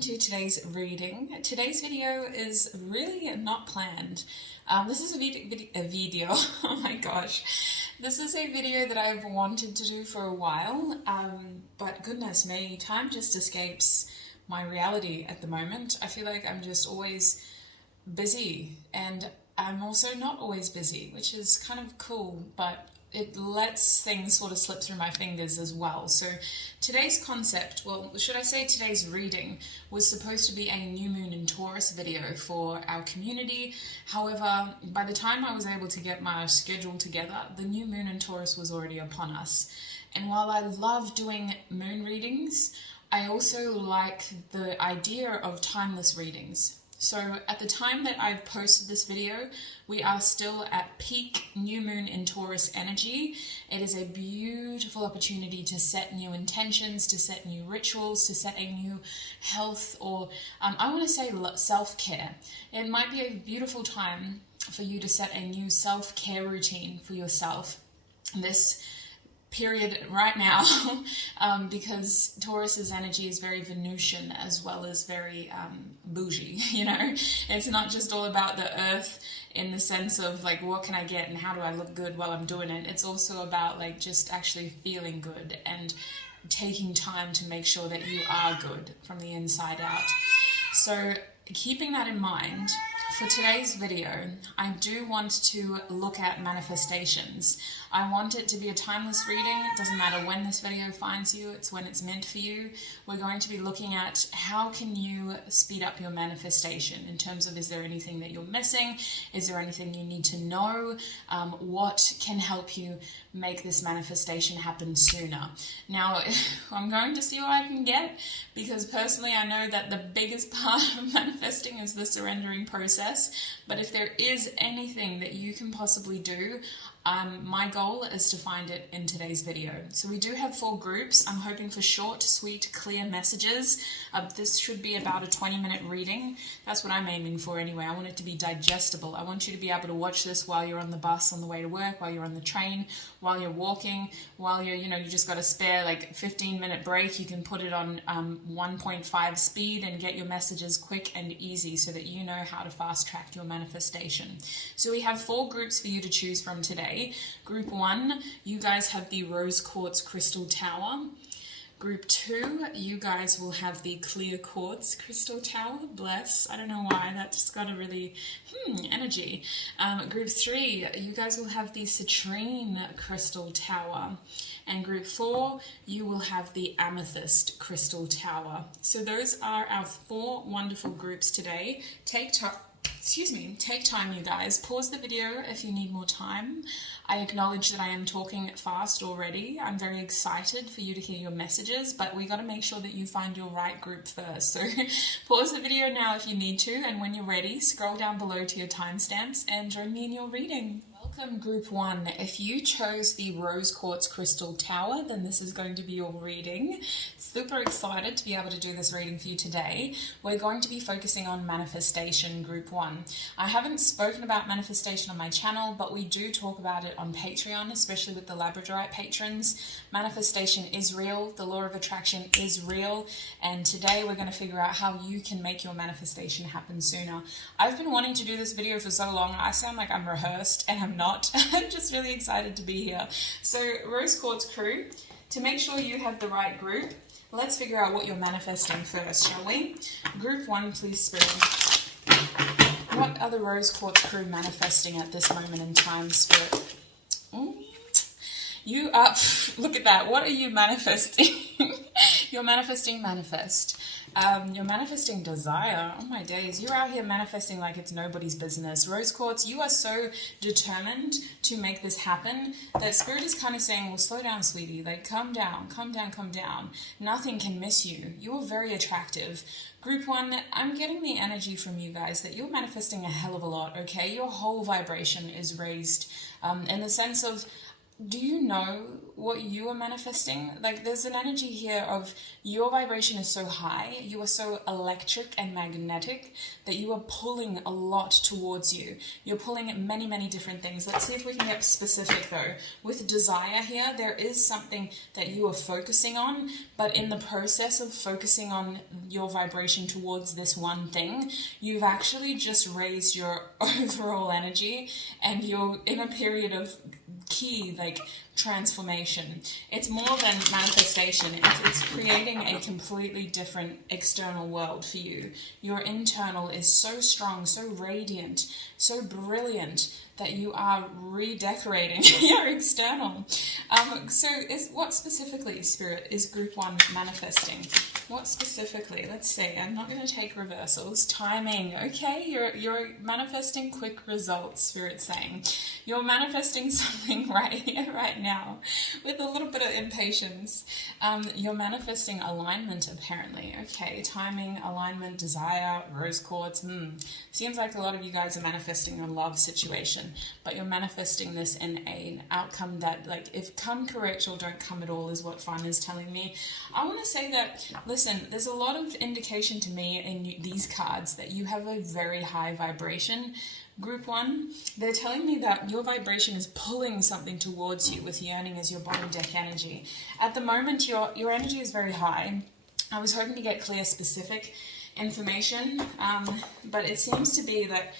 welcome to today's reading. Today's video is really not planned. This is a video, oh my gosh. This is a video that I've wanted to do for a while, but goodness me, time just escapes my reality at the moment. I feel like I'm just always busy, and I'm also not always busy, which is kind of cool, but it lets things sort of slip through my fingers as well. So today's concept, well, should I say today's reading, was supposed to be a new moon in Taurus video for our community. However, by the time I was able to get my schedule together, the new moon in Taurus was already upon us. And while I love doing moon readings, I also like the idea of timeless readings. So at the time that I've posted this video, we are still at peak new moon in Taurus energy. It is a beautiful opportunity to set new intentions, to set new rituals, to set a new health, or I want to say self-care. It might be a beautiful time for you to set a new self-care routine for yourself this period right now, because Taurus's energy is very Venusian as well as very bougie, you know. It's not just all about the earth in the sense of like, what can I get and how do I look good while I'm doing it. It's also about like just actually feeling good and taking time to make sure that you are good from the inside out. So keeping that in mind, for today's video, I do want to look at manifestations. I want it to be a timeless reading. It doesn't matter when this video finds you, it's when it's meant for you. We're going to be looking at how can you speed up your manifestation in terms of, is there anything that you're missing? Is there anything you need to know? What can help you make this manifestation happen sooner? Now, I'm going to see what I can get, because personally I know that the biggest part of manifesting is the surrendering process. But if there is anything that you can possibly do, my goal is to find it in today's video. So we do have 4 groups. I'm hoping for short, sweet, clear messages. This should be about a 20-minute reading. That's what I'm aiming for anyway. I want it to be digestible. I want you to be able to watch this while you're on the bus on the way to work, while you're on the train, while you're walking, while you're, you just got a spare like 15-minute break. You can put it on 1.5 speed and get your messages quick and easy so that you know how to fast track your manifestation. So we have 4 groups for you to choose from today. Group 1, you guys have the Rose Quartz Crystal Tower. Group 2, you guys will have the Clear Quartz Crystal Tower. Bless. I don't know why, that just got a really energy. Group 3, you guys will have the Citrine Crystal Tower. And Group 4, you will have the Amethyst Crystal Tower. So those are our 4 wonderful groups today. Take time, you guys. Pause the video if you need more time. I acknowledge that I am talking fast already. I'm very excited for you to hear your messages, but we got to make sure that you find your right group first. So pause the video now if you need to, and when you're ready, scroll down below to your timestamps and join me in your reading. Welcome, Group 1. If you chose the Rose Quartz Crystal Tower, then this is going to be your reading. Super excited to be able to do this reading for you today. We're going to be focusing on manifestation, Group 1. I haven't spoken about manifestation on my channel, but we do talk about it on Patreon, especially with the Labradorite patrons. Manifestation is real, the law of attraction is real, and today we're going to figure out how you can make your manifestation happen sooner. I've been wanting to do this video for so long. I sound like I'm rehearsed, and I'm not. I'm just really excited to be here. So Rose Quartz crew, to make sure you have the right group, let's figure out what you're manifesting first, shall we? Group 1, please, Spirit. What are the Rose Quartz crew manifesting at this moment in time, Spirit? You are, look at that. What are you manifesting? You're manifesting manifest. You're manifesting desire. Oh my days. You're out here manifesting like it's nobody's business. Rose Quartz, you are so determined to make this happen that Spirit is kind of saying, well, slow down, sweetie. Like, calm down, calm down, calm down. Nothing can miss you. You're very attractive. Group 1, I'm getting the energy from you guys that you're manifesting a hell of a lot, okay? Your whole vibration is raised in the sense of do you know what you are manifesting? Like, there's an energy here of your vibration is so high, you are so electric and magnetic that you are pulling a lot towards you. You're pulling many, many different things. Let's see if we can get specific though. With desire here, there is something that you are focusing on, but in the process of focusing on your vibration towards this one thing, you've actually just raised your overall energy, and you're in a period of key, like, transformation. It's more than manifestation. It's creating a completely different external world for you. Your internal is so strong, so radiant, so brilliant that you are redecorating your external. So what specifically, Spirit, is group 1 manifesting? What specifically? Let's see. I'm not going to take reversals. Timing. Okay, you're manifesting quick results, Spirit's saying. You're manifesting something right here, right now, with a little bit of impatience. You're manifesting alignment, apparently. Okay, timing, alignment, desire, rose quartz. Seems like a lot of you guys are manifesting a love situation, but you're manifesting this in an outcome that, like, if come correct or don't come at all is what Fun is telling me. I want to say that, listen, there's a lot of indication to me in these cards that you have a very high vibration. Group 1, they're telling me that your vibration is pulling something towards you with yearning as your bottom deck energy. At the moment, your energy is very high. I was hoping to get clear, specific information, but it seems to be that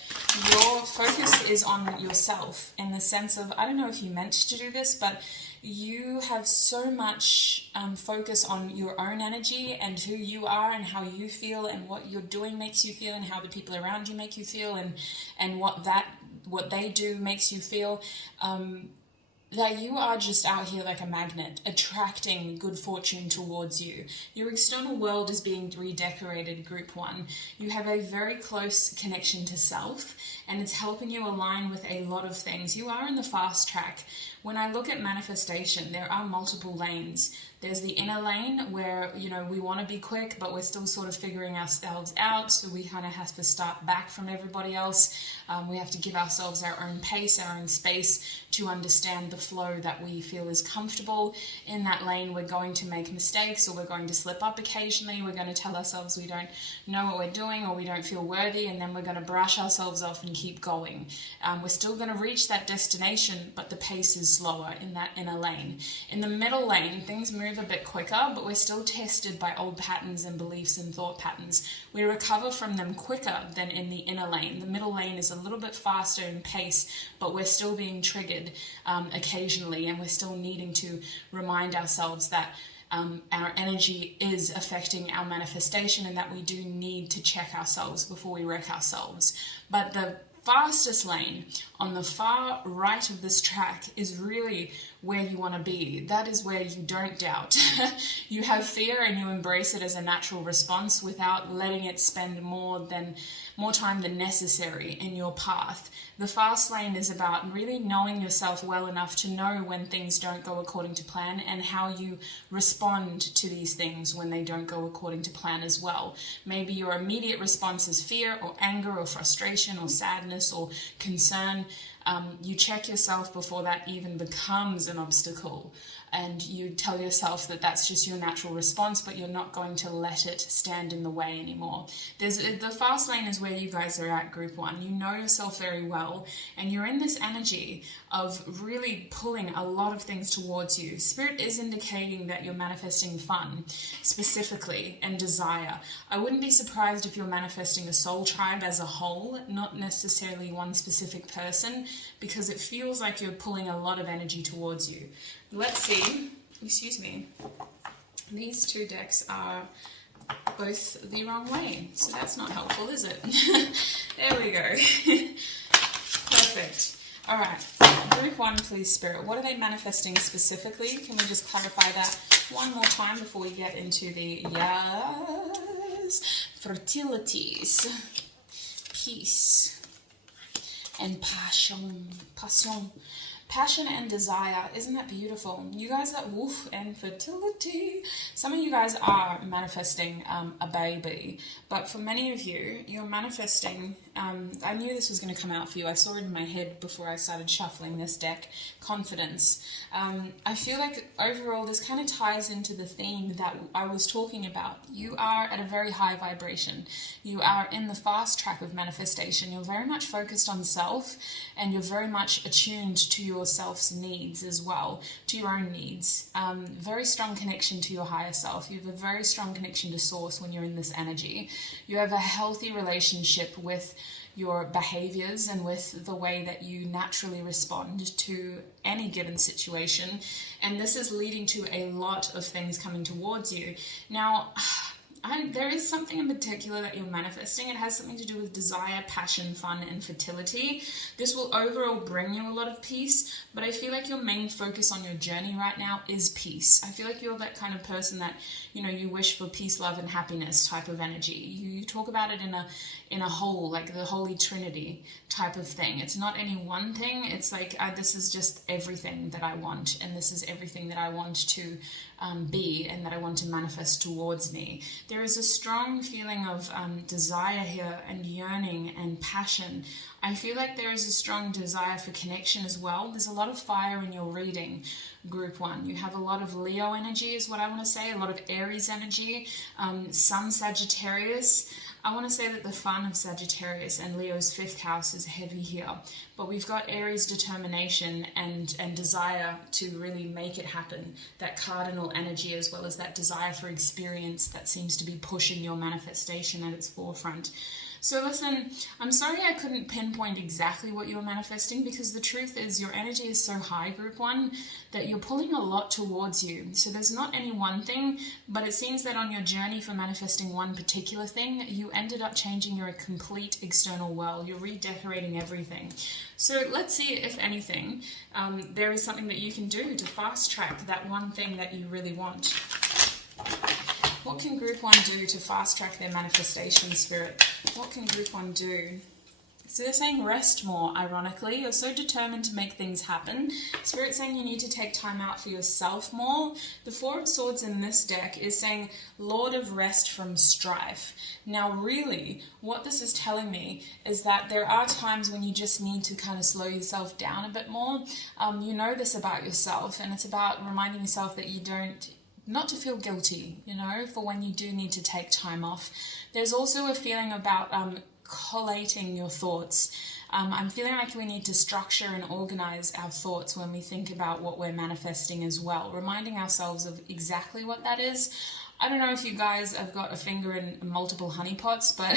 your focus is on yourself, in the sense of, I don't know if you meant to do this, but you have so much focus on your own energy and who you are and how you feel and what you're doing makes you feel and how the people around you make you feel and what they do makes you feel. That you are just out here like a magnet, attracting good fortune towards you. Your external world is being redecorated, group 1. You have a very close connection to self, and it's helping you align with a lot of things. You are in the fast track. When I look at manifestation, there are multiple lanes. There's the inner lane where, you know, we want to be quick, but we're still sort of figuring ourselves out. So we kind of have to start back from everybody else. We have to give ourselves our own pace, our own space to understand the flow that we feel is comfortable. In that lane, we're going to make mistakes, or we're going to slip up occasionally. We're going to tell ourselves we don't know what we're doing, or we don't feel worthy, and then we're going to brush ourselves off and keep going. We're still going to reach that destination, but the pace is slower in that inner lane. In the middle lane, things move a bit quicker, but we're still tested by old patterns and beliefs and thought patterns. We recover from them quicker than in the inner lane. The middle lane is a little bit faster in pace, but we're still being triggered occasionally, and we're still needing to remind ourselves that our energy is affecting our manifestation, and that we do need to check ourselves before we wreck ourselves. But the fastest lane on the far right of this track is really where you want to be. That is where you don't doubt. You have fear and you embrace it as a natural response without letting it spend more time than necessary in your path. The fast lane is about really knowing yourself well enough to know when things don't go according to plan, and how you respond to these things when they don't go according to plan as well. Maybe your immediate response is fear or anger or frustration or sadness or concern. You check yourself before that even becomes an obstacle, and you tell yourself that that's just your natural response, but you're not going to let it stand in the way anymore. The fast lane is where you guys are at, group 1. You know yourself very well, and you're in this energy of really pulling a lot of things towards you. Spirit is indicating that you're manifesting fun, specifically, and desire. I wouldn't be surprised if you're manifesting a soul tribe as a whole, not necessarily one specific person, because it feels like you're pulling a lot of energy towards you. Let's see. Excuse me. These two decks are both the wrong way, so that's not helpful, is it? There we go. Perfect. All right. Group 1, please, Spirit. What are they manifesting specifically? Can we just clarify that one more time before we get into the fertilities, peace, and passion. Passion and desire. Isn't that beautiful? You guys are, and fertility. Some of you guys are manifesting a baby, but for many of you, you're manifesting I knew this was going to come out for you. I saw it in my head before I started shuffling this deck. Confidence. I feel like overall this kind of ties into the theme that I was talking about. You are at a very high vibration. You are in the fast track of manifestation. You're very much focused on self, and you're very much attuned to your self's needs as well, to your own needs. Very strong connection to your higher self. You have a very strong connection to source when you're in this energy. You have a healthy relationship with your behaviors and with the way that you naturally respond to any given situation, and this is leading to a lot of things coming towards you. Now, there is something in particular that you're manifesting. It has something to do with desire, passion, fun, and fertility. This will overall bring you a lot of peace, but I feel like your main focus on your journey right now is peace. I feel like you're that kind of person that, you know, you wish for peace, love, and happiness type of energy. You talk about it in a whole, like the Holy Trinity type of thing. It's not any one thing. It's like, this is just everything that I want, and this is everything that I want to be, and that I want to manifest towards me. There is a strong feeling of desire here, and yearning and passion. I feel like there is a strong desire for connection as well. There's a lot of fire in your reading, Group 1. You have a lot of Leo energy is what I want to say, a lot of Aries energy, some Sagittarius. I want to say that the fun of Sagittarius and Leo's 5th house is heavy here, but we've got Aries determination and desire to really make it happen, that cardinal energy, as well as that desire for experience that seems to be pushing your manifestation at its forefront. So listen, I'm sorry I couldn't pinpoint exactly what you're manifesting, because the truth is your energy is so high, Group 1, that you're pulling a lot towards you. So there's not any one thing, but it seems that on your journey for manifesting one particular thing, you ended up changing your complete external world. You're redecorating everything. So let's see if anything, there is something that you can do to fast track that one thing that you really want. What can Group 1 do to fast track their manifestation, Spirit? What can Group 1 do? So they're saying rest more, ironically. You're so determined to make things happen. Spirit's saying you need to take time out for yourself more. The Four of Swords in this deck is saying Lord of Rest from strife. Now really, what this is telling me is that there are times when you just need to kind of slow yourself down a bit more. You know this about yourself, and it's about reminding yourself that you don't, not to feel guilty, you know, for when you do need to take time off. There's also a feeling about collating your thoughts. I'm feeling like we need to structure and organize our thoughts when we think about what we're manifesting as well, reminding ourselves of exactly what that is. I don't know if you guys have got a finger in multiple honeypots, but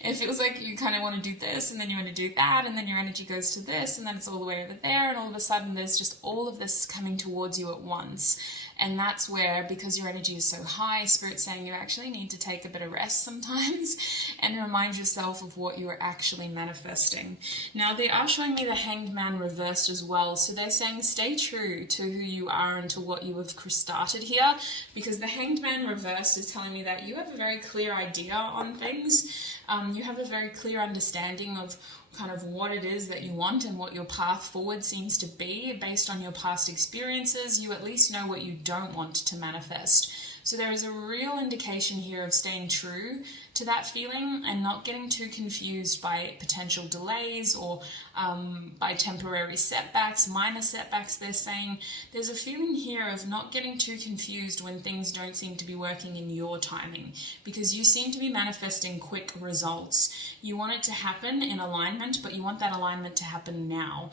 it feels like you kind of want to do this, and then you want to do that, and then your energy goes to this, and then it's all the way over there, and all of a sudden there's just all of this coming towards you at once. And that's where, because your energy is so high, Spirit's saying you actually need to take a bit of rest sometimes and remind yourself of what you're actually manifesting. Now, they are showing me the Hanged Man reversed as well. So they're saying stay true to who you are and to what you have started here, because the Hanged Man reversed is telling me that you have a very clear idea on things. You have a very clear understanding of kind of what it is that you want and what your path forward seems to be based on your past experiences. You at least know what you don't want to manifest. So there is a real indication here of staying true to that feeling and not getting too confused by potential delays or by temporary setbacks, minor setbacks. They're saying there's a feeling here of not getting too confused when things don't seem to be working in your timing, because you seem to be manifesting quick results. You want it to happen in alignment, but you want that alignment to happen now.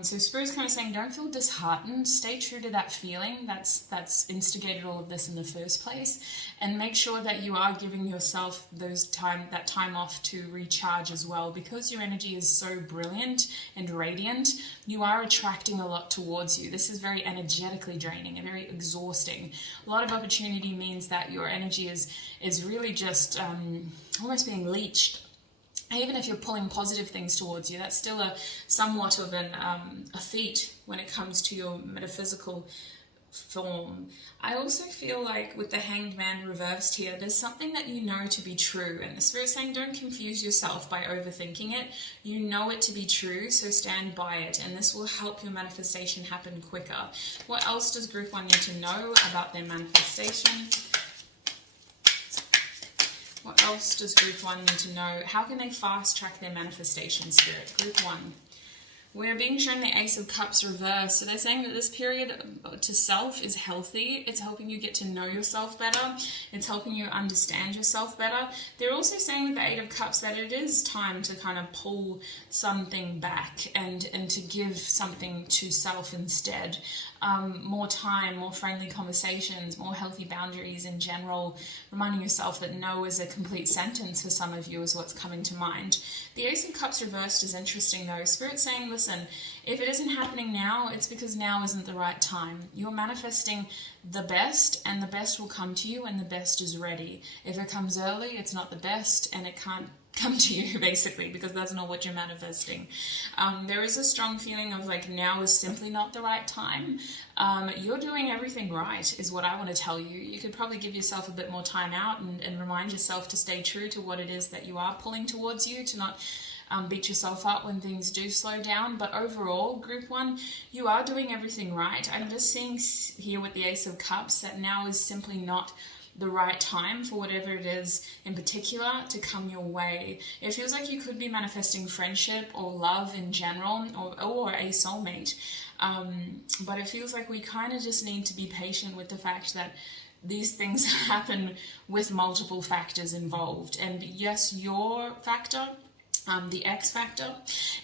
So Spirit's kind of saying don't feel disheartened. Stay true to that feeling that's instigated all of this in the first place, and make sure that you are giving yourself that time off to recharge as well, because your energy is so brilliant and radiant. You are attracting a lot towards you. This is very energetically draining and very exhausting. A lot of opportunity means that your energy is really just almost being leached. Even if you're pulling positive things towards you, that's still somewhat of a feat when it comes to your metaphysical form. I also feel like with the Hanged Man reversed here, there's something that you know to be true, and the Spirit's saying don't confuse yourself by overthinking it. You know it to be true, so stand by it, and this will help your manifestation happen quicker. What else does Group 1 need to know about their manifestation? What else does Group 1 need to know? How can they fast track their manifestation, Spirit? Group 1. We're being shown the Ace of Cups reversed. So they're saying that this period to self is healthy. It's helping you get to know yourself better. It's helping you understand yourself better. They're also saying with the Eight of Cups that it is time to kind of pull something back and to give something to self instead. More time, more friendly conversations, more healthy boundaries in general. Reminding yourself that no is a complete sentence for some of you is what's coming to mind. The Ace of Cups reversed is interesting though. Spirit's saying, listen, if it isn't happening now, it's because now isn't the right time. You're manifesting the best, and the best will come to you, and the best is ready. If it comes early, it's not the best, and it can't come to you, basically, because that's not what you're manifesting. There is a strong feeling of like now is simply not the right time. You're doing everything right, is what I want to tell you. You could probably give yourself a bit more time out and remind yourself to stay true to what it is that you are pulling towards you, to not beat yourself up when things do slow down. But overall, Group 1, you are doing everything right. I'm just seeing here with the Ace of Cups that now is simply not the right time for whatever it is in particular to come your way. It feels like you could be manifesting friendship or love in general, or a soulmate. But it feels like we kind of just need to be patient with the fact that these things happen with multiple factors involved. And yes, your factor, the X factor,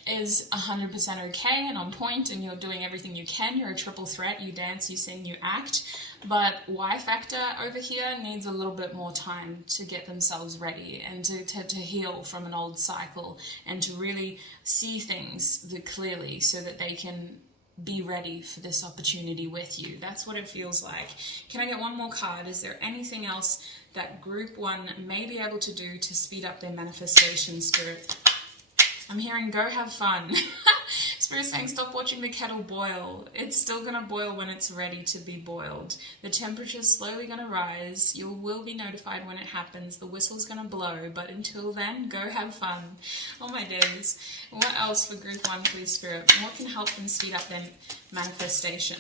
is 100% okay and on point, and you're doing everything you can. You're a triple threat. You dance, you sing, you act. But Y factor over here needs a little bit more time to get themselves ready and to heal from an old cycle and to really see things clearly so that they can be ready for this opportunity with you. That's what it feels like. Can I get one more card? Is there anything else that Group 1 may be able to do to speed up their manifestation, Spirit? I'm hearing go have fun. Spirit saying stop watching the kettle boil. It's still going to boil when it's ready to be boiled. The temperature's slowly going to rise. You will be notified when it happens. The whistle's going to blow. But until then, go have fun. Oh my days. What else for Group 1, please, Spirit? What can help them speed up their manifestation?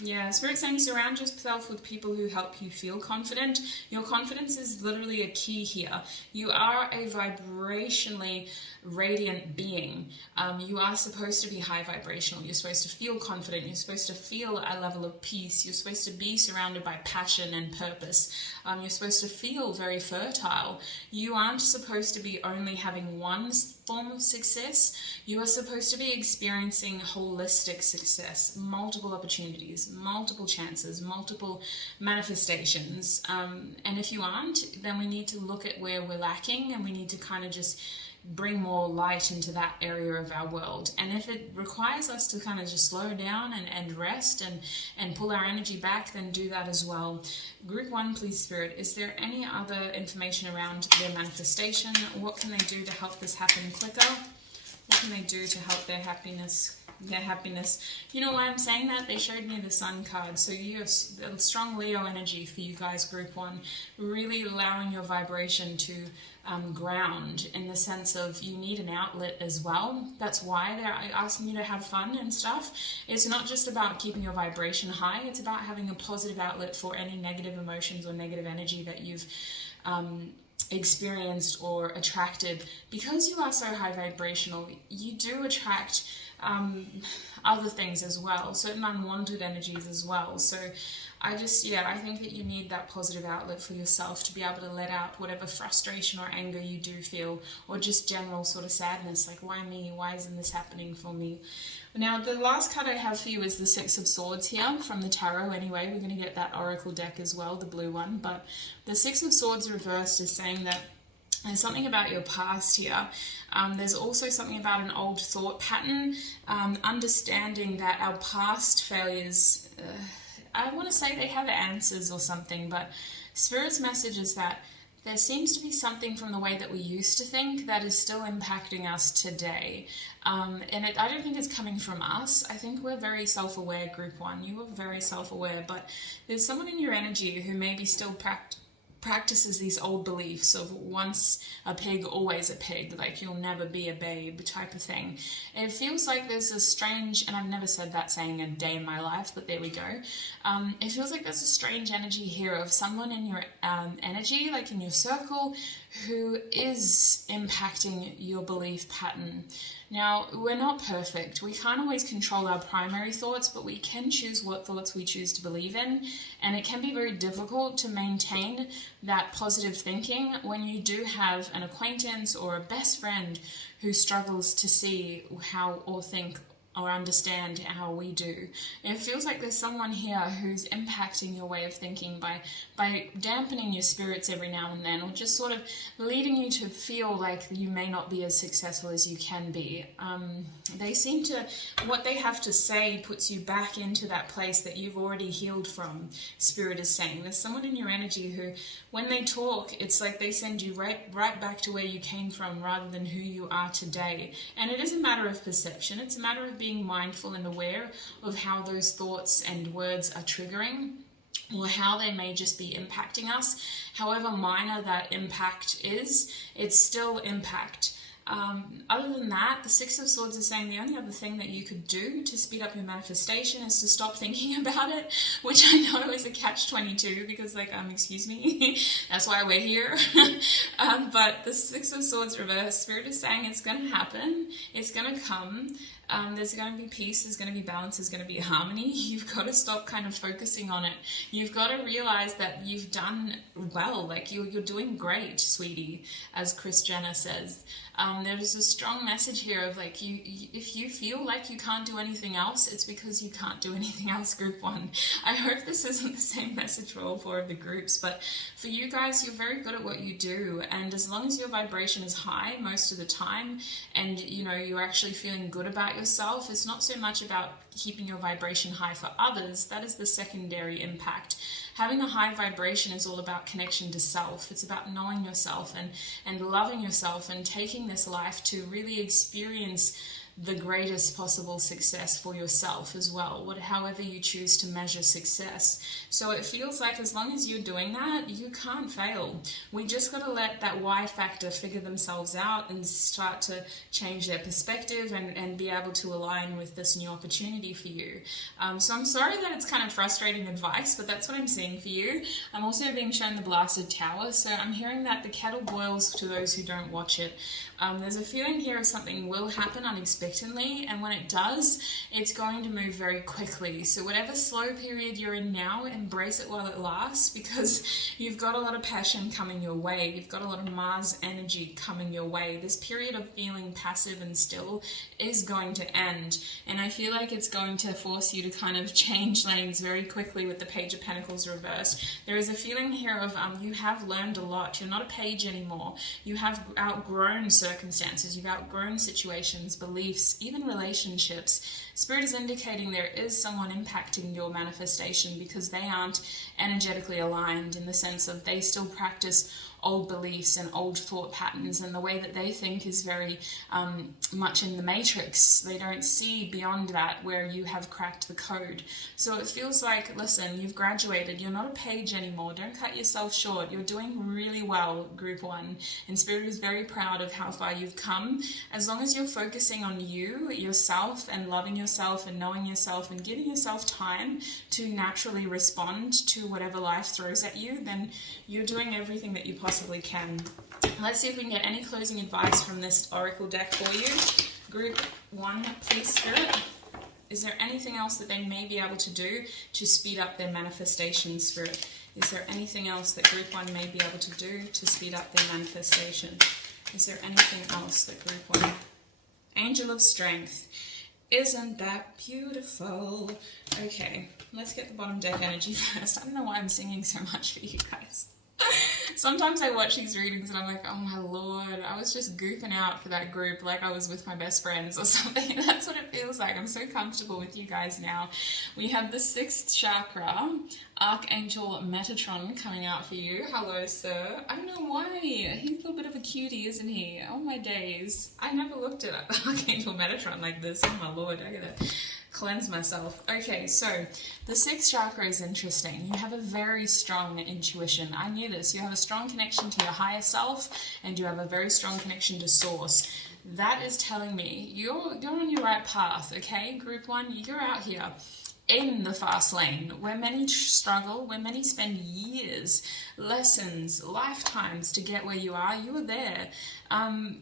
Yeah, Spirit saying surround yourself with people who help you feel confident. Your confidence is literally a key here. You are a vibrationally radiant being. You are supposed to be high vibrational. You're supposed to feel confident. You're supposed to feel a level of peace. You're supposed to be surrounded by passion and purpose. You're supposed to feel very fertile. You aren't supposed to be only having one form of success. You are supposed to be experiencing holistic success, multiple opportunities, multiple chances, multiple manifestations. And if you aren't, then we need to look at where we're lacking, and we need to kind of just bring more light into that area of our world. And if it requires us to kind of just slow down and rest and pull our energy back, then do that as well. Group 1, please, Spirit, is there any other information around their manifestation? What can they do to help this happen quicker? What can they do to help their happiness? You know why I'm saying that? They showed me the Sun card. So you're a strong Leo energy for you guys, Group 1, really allowing your vibration to ground, in the sense of you need an outlet as well. That's why they're asking you to have fun and stuff. It's not just about keeping your vibration high. It's about having a positive outlet for any negative emotions or negative energy that you've experienced or attracted. Because you are so high vibrational, you do attract other things as well, certain unwanted energies as well. So I think that you need that positive outlet for yourself to be able to let out whatever frustration or anger you do feel, or just general sort of sadness, like why me? Why isn't this happening for me? Now, the last card I have for you is the Six of Swords here from the Tarot. Anyway, we're going to get that Oracle deck as well, the blue one. But the Six of Swords reversed is saying that there's something about your past here. There's also something about an old thought pattern, understanding that our past failures, I want to say they have answers or something, but Spirit's message is that there seems to be something from the way that we used to think that is still impacting us today. I don't think it's coming from us. I think we're very self-aware, Group 1. You are very self-aware, but there's someone in your energy who may be still practices these old beliefs of once a pig, always a pig, like you'll never be a babe type of thing. It feels like there's a strange, and I've never said that saying a day in my life, but there we go. It feels like there's a strange energy here of someone in your energy, like in your circle, who is impacting your belief pattern. Now, we're not perfect. We can't always control our primary thoughts, but we can choose what thoughts we choose to believe in. And it can be very difficult to maintain that positive thinking when you do have an acquaintance or a best friend who struggles to see how or think or understand how we do. It feels like there's someone here who's impacting your way of thinking by dampening your spirits every now and then, or just sort of leading you to feel like you may not be as successful as you can be. They seem to, what they have to say puts you back into that place that you've already healed from, Spirit is saying. There's someone in your energy who, when they talk, it's like they send you right back to where you came from rather than who you are today. And it is a matter of perception. It's a matter of being mindful and aware of how those thoughts and words are triggering, or how they may just be impacting us. However minor that impact is, it's still impact. Other than that, the Six of Swords is saying the only other thing that you could do to speed up your manifestation is to stop thinking about it, which I know is a catch-22 because, like, excuse me, that's why we're here. But the Six of Swords reverse, Spirit is saying it's going to happen, it's going to come. There's going to be peace, there's going to be balance, there's going to be harmony. You've got to stop kind of focusing on it. You've got to realize that you've done well, like you're doing great, sweetie, as Kris Jenner says. There's a strong message here of like, if you feel like you can't do anything else, it's because you can't do anything else, group one. I hope this isn't the same message for all four of the groups, but for you guys, you're very good at what you do, and as long as your vibration is high most of the time, and you know, you're actually feeling good about yourself, it's not so much about keeping your vibration high for others. That is the secondary impact. Having a high vibration is all about connection to self. It's about knowing yourself and loving yourself and taking this life to really experience the greatest possible success for yourself as well, however you choose to measure success. So it feels like as long as you're doing that, you can't fail. We just got to let that why factor figure themselves out and start to change their perspective and be able to align with this new opportunity for you. So I'm sorry that it's kind of frustrating advice, but that's what I'm seeing for you. I'm also being shown the Blasted Tower, so I'm hearing that the kettle boils to those who don't watch it. There's a feeling here of something will happen unexpectedly, and when it does, it's going to move very quickly. So whatever slow period you're in now, embrace it while it lasts, because you've got a lot of passion coming your way. You've got a lot of Mars energy coming your way. This period of feeling passive and still is going to end, and I feel like it's going to force you to kind of change lanes very quickly with the Page of Pentacles reversed. There is a feeling here of you have learned a lot. You're not a page anymore. You have outgrown circumstances, you've outgrown situations, beliefs, even relationships. Spirit is indicating there is someone impacting your manifestation because they aren't energetically aligned, in the sense of they still practice old beliefs and old thought patterns, and the way that they think is very much in the matrix. They don't see beyond that, where you have cracked the code. So it feels like, listen, you've graduated, you're not a page anymore, don't cut yourself short, you're doing really well, group one, and Spirit is very proud of how far you've come. As long as you're focusing on you, yourself, and loving yourself and knowing yourself and giving yourself time to naturally respond to whatever life throws at you, then you're doing everything that you possibly can. Let's see if we can get any closing advice from this oracle deck for you. Group one, please, Spirit. Is there anything else that they may be able to do to speed up their manifestation, Spirit? Is there anything else that group one may be able to do to speed up their manifestation? Is there anything else that group one? Angel of Strength. Isn't that beautiful? Okay, let's get the bottom deck energy first. I don't know why I'm singing so much for you guys. Sometimes I watch these readings and I'm like, oh my lord, I was just goofing out for that group like I was with my best friends or something. That's what it feels like. I'm so comfortable with you guys now. We have the 6th chakra, Archangel Metatron, coming out for you. Hello, sir. I don't know why. He's a little bit of a cutie, isn't he? Oh my days. I never looked at Archangel Metatron like this. Oh my lord, I gotta cleanse myself. Okay, so the sixth chakra is interesting. You have a very strong intuition. I knew this. You have a strong connection to your higher self, and you have a very strong connection to source. That is telling me you're on your right path, okay? Group 1, you're out here in the fast lane, where many struggle, where many spend years, lessons, lifetimes to get where you are. You are there.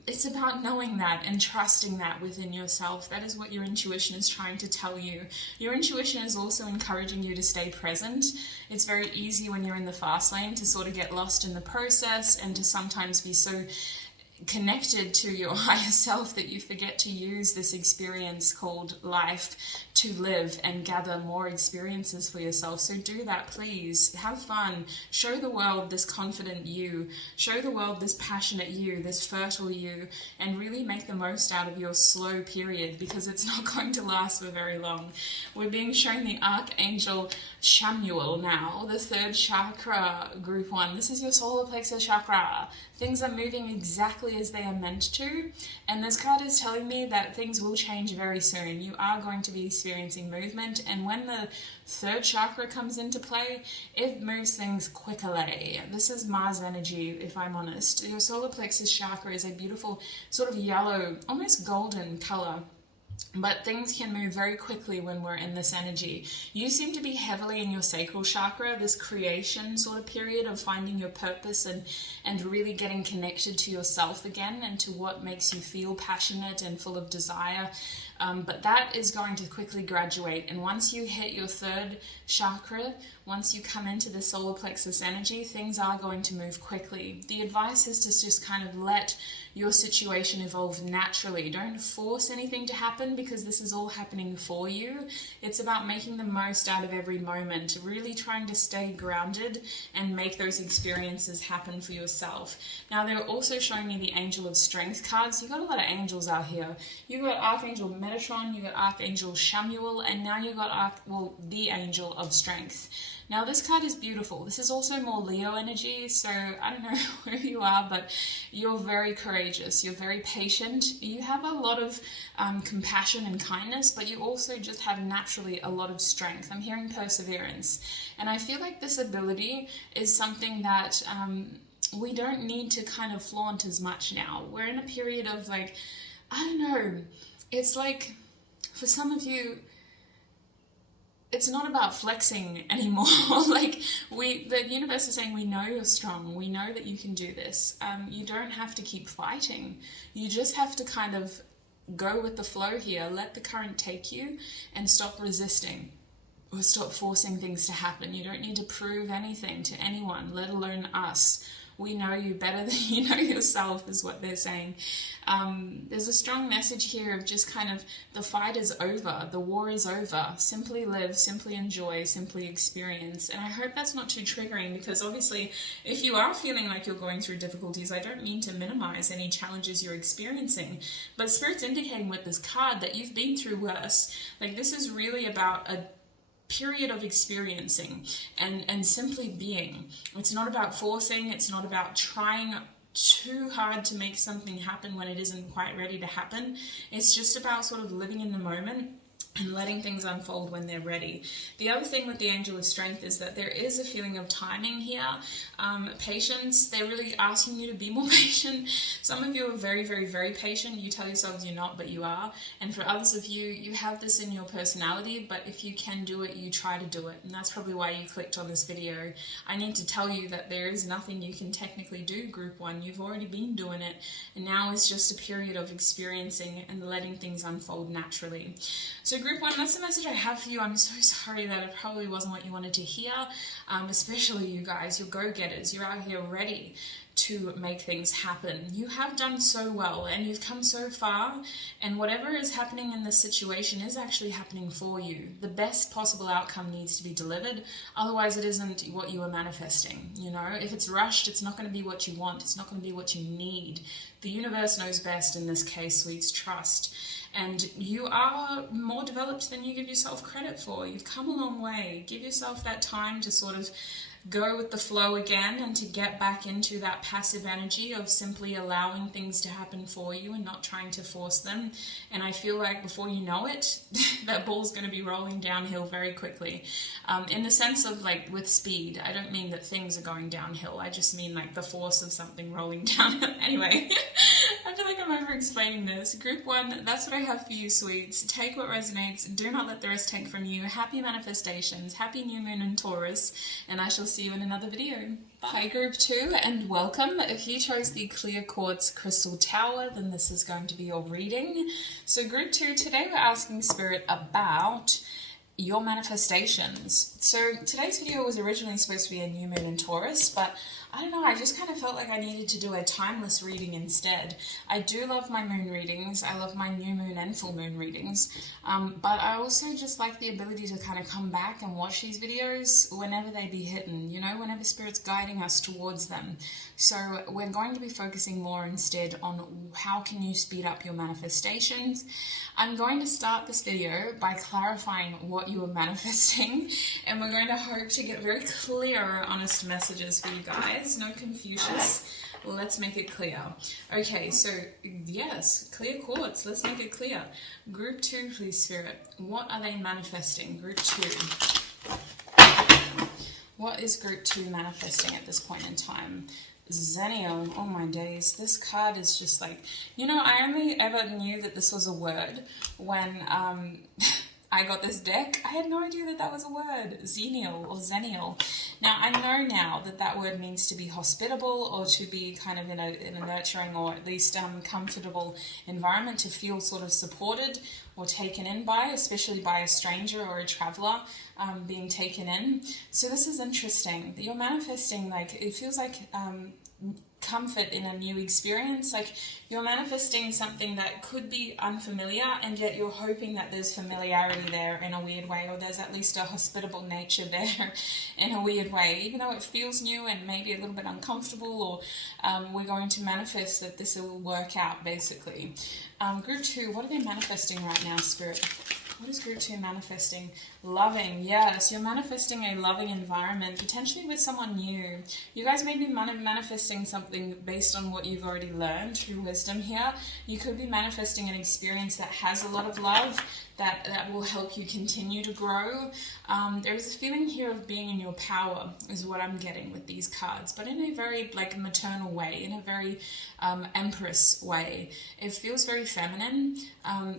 It's about knowing that and trusting that within yourself. That is what your intuition is trying to tell you. Your intuition is also encouraging you to stay present. It's very easy when you're in the fast lane to sort of get lost in the process and to sometimes be so connected to your higher self that you forget to use this experience called life to live and gather more experiences for yourself. So do that, please. Have fun. Show the world this confident you. Show the world this passionate you, this fertile you, and really make the most out of your slow period, because it's not going to last for very long. We're being shown the Archangel Chamuel now, the third chakra, group 1. This is your solar plexus chakra. Things are moving exactly as they are meant to, and this card is telling me that things will change very soon. You are going to be experiencing movement, and when the third chakra comes into play, it moves things quickly. This is Mars energy, if I'm honest. Your solar plexus chakra is a beautiful sort of yellow, almost golden color. But things can move very quickly when we're in this energy. You seem to be heavily in your sacral chakra, this creation sort of period of finding your purpose and really getting connected to yourself again and to what makes you feel passionate and full of desire. But that is going to quickly graduate. And once you hit your third chakra, once you come into the solar plexus energy, things are going to move quickly. The advice is to just kind of let your situation evolve naturally. Don't force anything to happen, because this is all happening for you. It's about making the most out of every moment, really trying to stay grounded and make those experiences happen for yourself. Now, they're also showing me the Angel of Strength cards. You've got a lot of angels out here. You've got Archangel Meiklejohn-Free, you've got Archangel Chamuel, and now you've got the Angel of Strength. Now, this card is beautiful. This is also more Leo energy, so I don't know where you are, but you're very courageous. You're very patient. You have a lot of compassion and kindness, but you also just have naturally a lot of strength. I'm hearing perseverance. And I feel like this ability is something that we don't need to kind of flaunt as much now. We're in a period of I don't know, it's like, for some of you, it's not about flexing anymore. The universe is saying, we know you're strong. We know that you can do this. You don't have to keep fighting. You just have to kind of go with the flow here. Let the current take you and stop resisting or stop forcing things to happen. You don't need to prove anything to anyone, let alone us. We know you better than you know yourself, is what they're saying. There's a strong message here of just kind of, the fight is over, the war is over. Simply live, simply enjoy, simply experience. And I hope that's not too triggering, because obviously if you are feeling like you're going through difficulties, I don't mean to minimize any challenges you're experiencing, but Spirit's indicating with this card that you've been through worse. This is really about a period of experiencing and simply being. It's not about forcing, it's not about trying too hard to make something happen when it isn't quite ready to happen. It's just about sort of living in the moment and letting things unfold when they're ready. The other thing with the Angel of Strength is that there is a feeling of timing here. Patience, they're really asking you to be more patient. Some of you are very, very, very patient. You tell yourselves you're not, but you are. And for others of you, you have this in your personality, but if you can do it, you try to do it. And that's probably why you clicked on this video. I need to tell you that there is nothing you can technically do, Group 1. You've already been doing it. And now is just a period of experiencing and letting things unfold naturally. So Group 1, that's the message I have for you. I'm so sorry that it probably wasn't what you wanted to hear, especially you guys, you're go-getters. You're out here ready to make things happen. You have done so well and you've come so far, and whatever is happening in this situation is actually happening for you. The best possible outcome needs to be delivered, otherwise it isn't what you are manifesting. You know, if it's rushed, it's not going to be what you want, it's not going to be what you need. The universe knows best in this case, sweets, trust. And you are more developed than you give yourself credit for. You've come a long way. Give yourself that time to sort of go with the flow again and to get back into that passive energy of simply allowing things to happen for you and not trying to force them. And I feel like before you know it, that ball's going to be rolling downhill very quickly. In the sense of like with speed, I don't mean that things are going downhill. I just mean like the force of something rolling down. Anyway, I feel like I'm over explaining this. Group 1, that's what I have for you, sweets. Take what resonates. Do not let the rest take from you. Happy manifestations. Happy new moon in Taurus. And I shall see you in another video. Bye. Hi Group 2 and welcome. If you chose the Clear Quartz Crystal Tower, then this is going to be your reading. So Group 2, today we're asking Spirit about your manifestations. So today's video was originally supposed to be a new moon in Taurus, but I don't know, I just kind of felt like I needed to do a timeless reading instead. I do love my moon readings, I love my new moon and full moon readings, but I also just like the ability to kind of come back and watch these videos whenever they be hidden, you know, whenever Spirit's guiding us towards them. So we're going to be focusing more instead on how can you speed up your manifestations. I'm going to start this video by clarifying what you are manifesting, and we're going to hope to get very clear, honest messages for you guys. No Confucius. Let's make it clear. Okay, so yes, clear quartz. Let's make it clear. Group 2, please, Spirit. What are they manifesting? Group 2. What is Group 2 manifesting at this point in time? Zenial, oh my days, this card is just like, you know, I only ever knew that this was a word when I got this deck. I had no idea that that was a word, Zenial or Zenial. Now, I know now that that word means to be hospitable or to be kind of in a nurturing or at least comfortable environment, to feel sort of supported or taken in by, especially by a stranger or a traveler being taken in. So this is interesting. You're manifesting, like, it feels like comfort in a new experience. Like you're manifesting something that could be unfamiliar, and yet you're hoping that there's familiarity there in a weird way, or there's at least a hospitable nature there in a weird way, even though it feels new and maybe a little bit uncomfortable, or we're going to manifest that this will work out, basically. Group 2, what are they manifesting right now, Spirit? What is Group 2 manifesting? Loving, yes, you're manifesting a loving environment, potentially with someone new. You guys may be manifesting something based on what you've already learned through wisdom here. You could be manifesting an experience that has a lot of love, that will help you continue to grow. There's a feeling here of being in your power is what I'm getting with these cards, but in a very like maternal way, in a very empress way. It feels very feminine,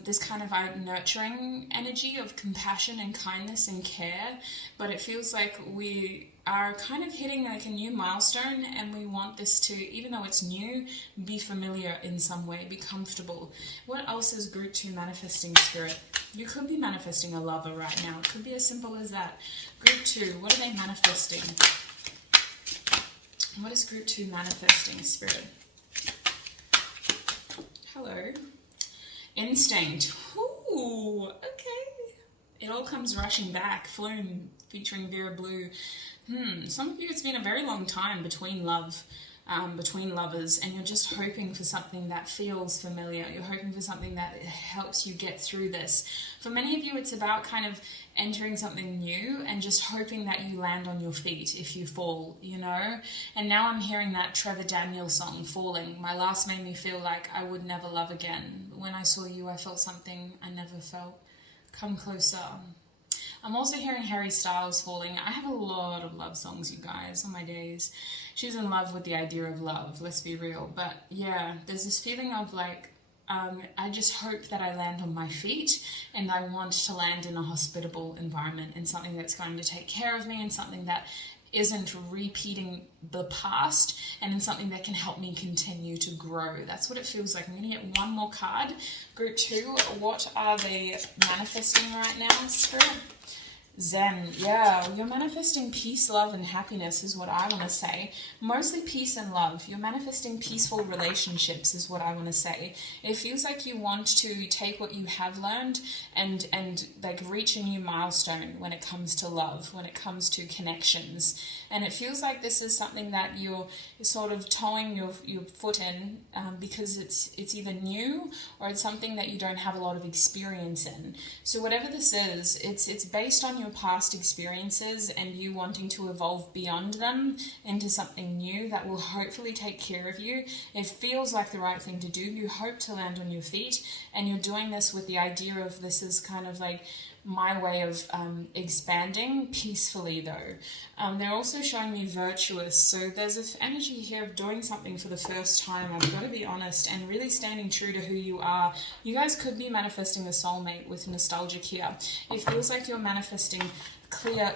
this kind of nurturing energy of compassion and kindness and care, but it feels like we are kind of hitting like a new milestone, and we want this to, even though it's new, be familiar in some way, be comfortable. What else is Group 2 manifesting, Spirit? You could be manifesting a lover right now. It could be as simple as that. Group 2, what are they manifesting? What is Group 2 manifesting, Spirit? Hello. Instinct. Ooh, okay. It all comes rushing back. Flume, featuring Vera Blue. Some of you, it's been a very long time between love, between lovers, and you're just hoping for something that feels familiar. You're hoping for something that helps you get through this. For many of you, it's about kind of entering something new and just hoping that you land on your feet if you fall, you know? And now I'm hearing that Trevor Daniel song, Falling. My last made me feel like I would never love again. When I saw you, I felt something I never felt. Come closer. I'm also hearing Harry Styles, Falling. I have a lot of love songs, you guys, on my days. She's in love with the idea of love, let's be real. But yeah, there's this feeling of like, I just hope that I land on my feet, and I want to land in a hospitable environment, and something that's going to take care of me, and something that isn't repeating the past, and in something that can help me continue to grow. That's what it feels like. I'm going to get one more card. Group 2, what are they manifesting right now, Spirit? Zen, yeah, you're manifesting peace, love, and happiness is what I want to say. Mostly peace and love. You're manifesting peaceful relationships is what I want to say. It feels like you want to take what you have learned and like reach a new milestone when it comes to love, when it comes to connections. And it feels like this is something that you're sort of toeing your foot in because it's either new or it's something that you don't have a lot of experience in. So whatever this is, it's based on your your past experiences and you wanting to evolve beyond them into something new that will hopefully take care of you. It feels like the right thing to do. You hope to land on your feet, and you're doing this with the idea of this is kind of like my way of expanding peacefully though. They're also showing me virtuous, so there's this energy here of doing something for the first time. I've got to be honest, and really standing true to who you are. You guys could be manifesting a soulmate with nostalgic here. It feels like you're manifesting clear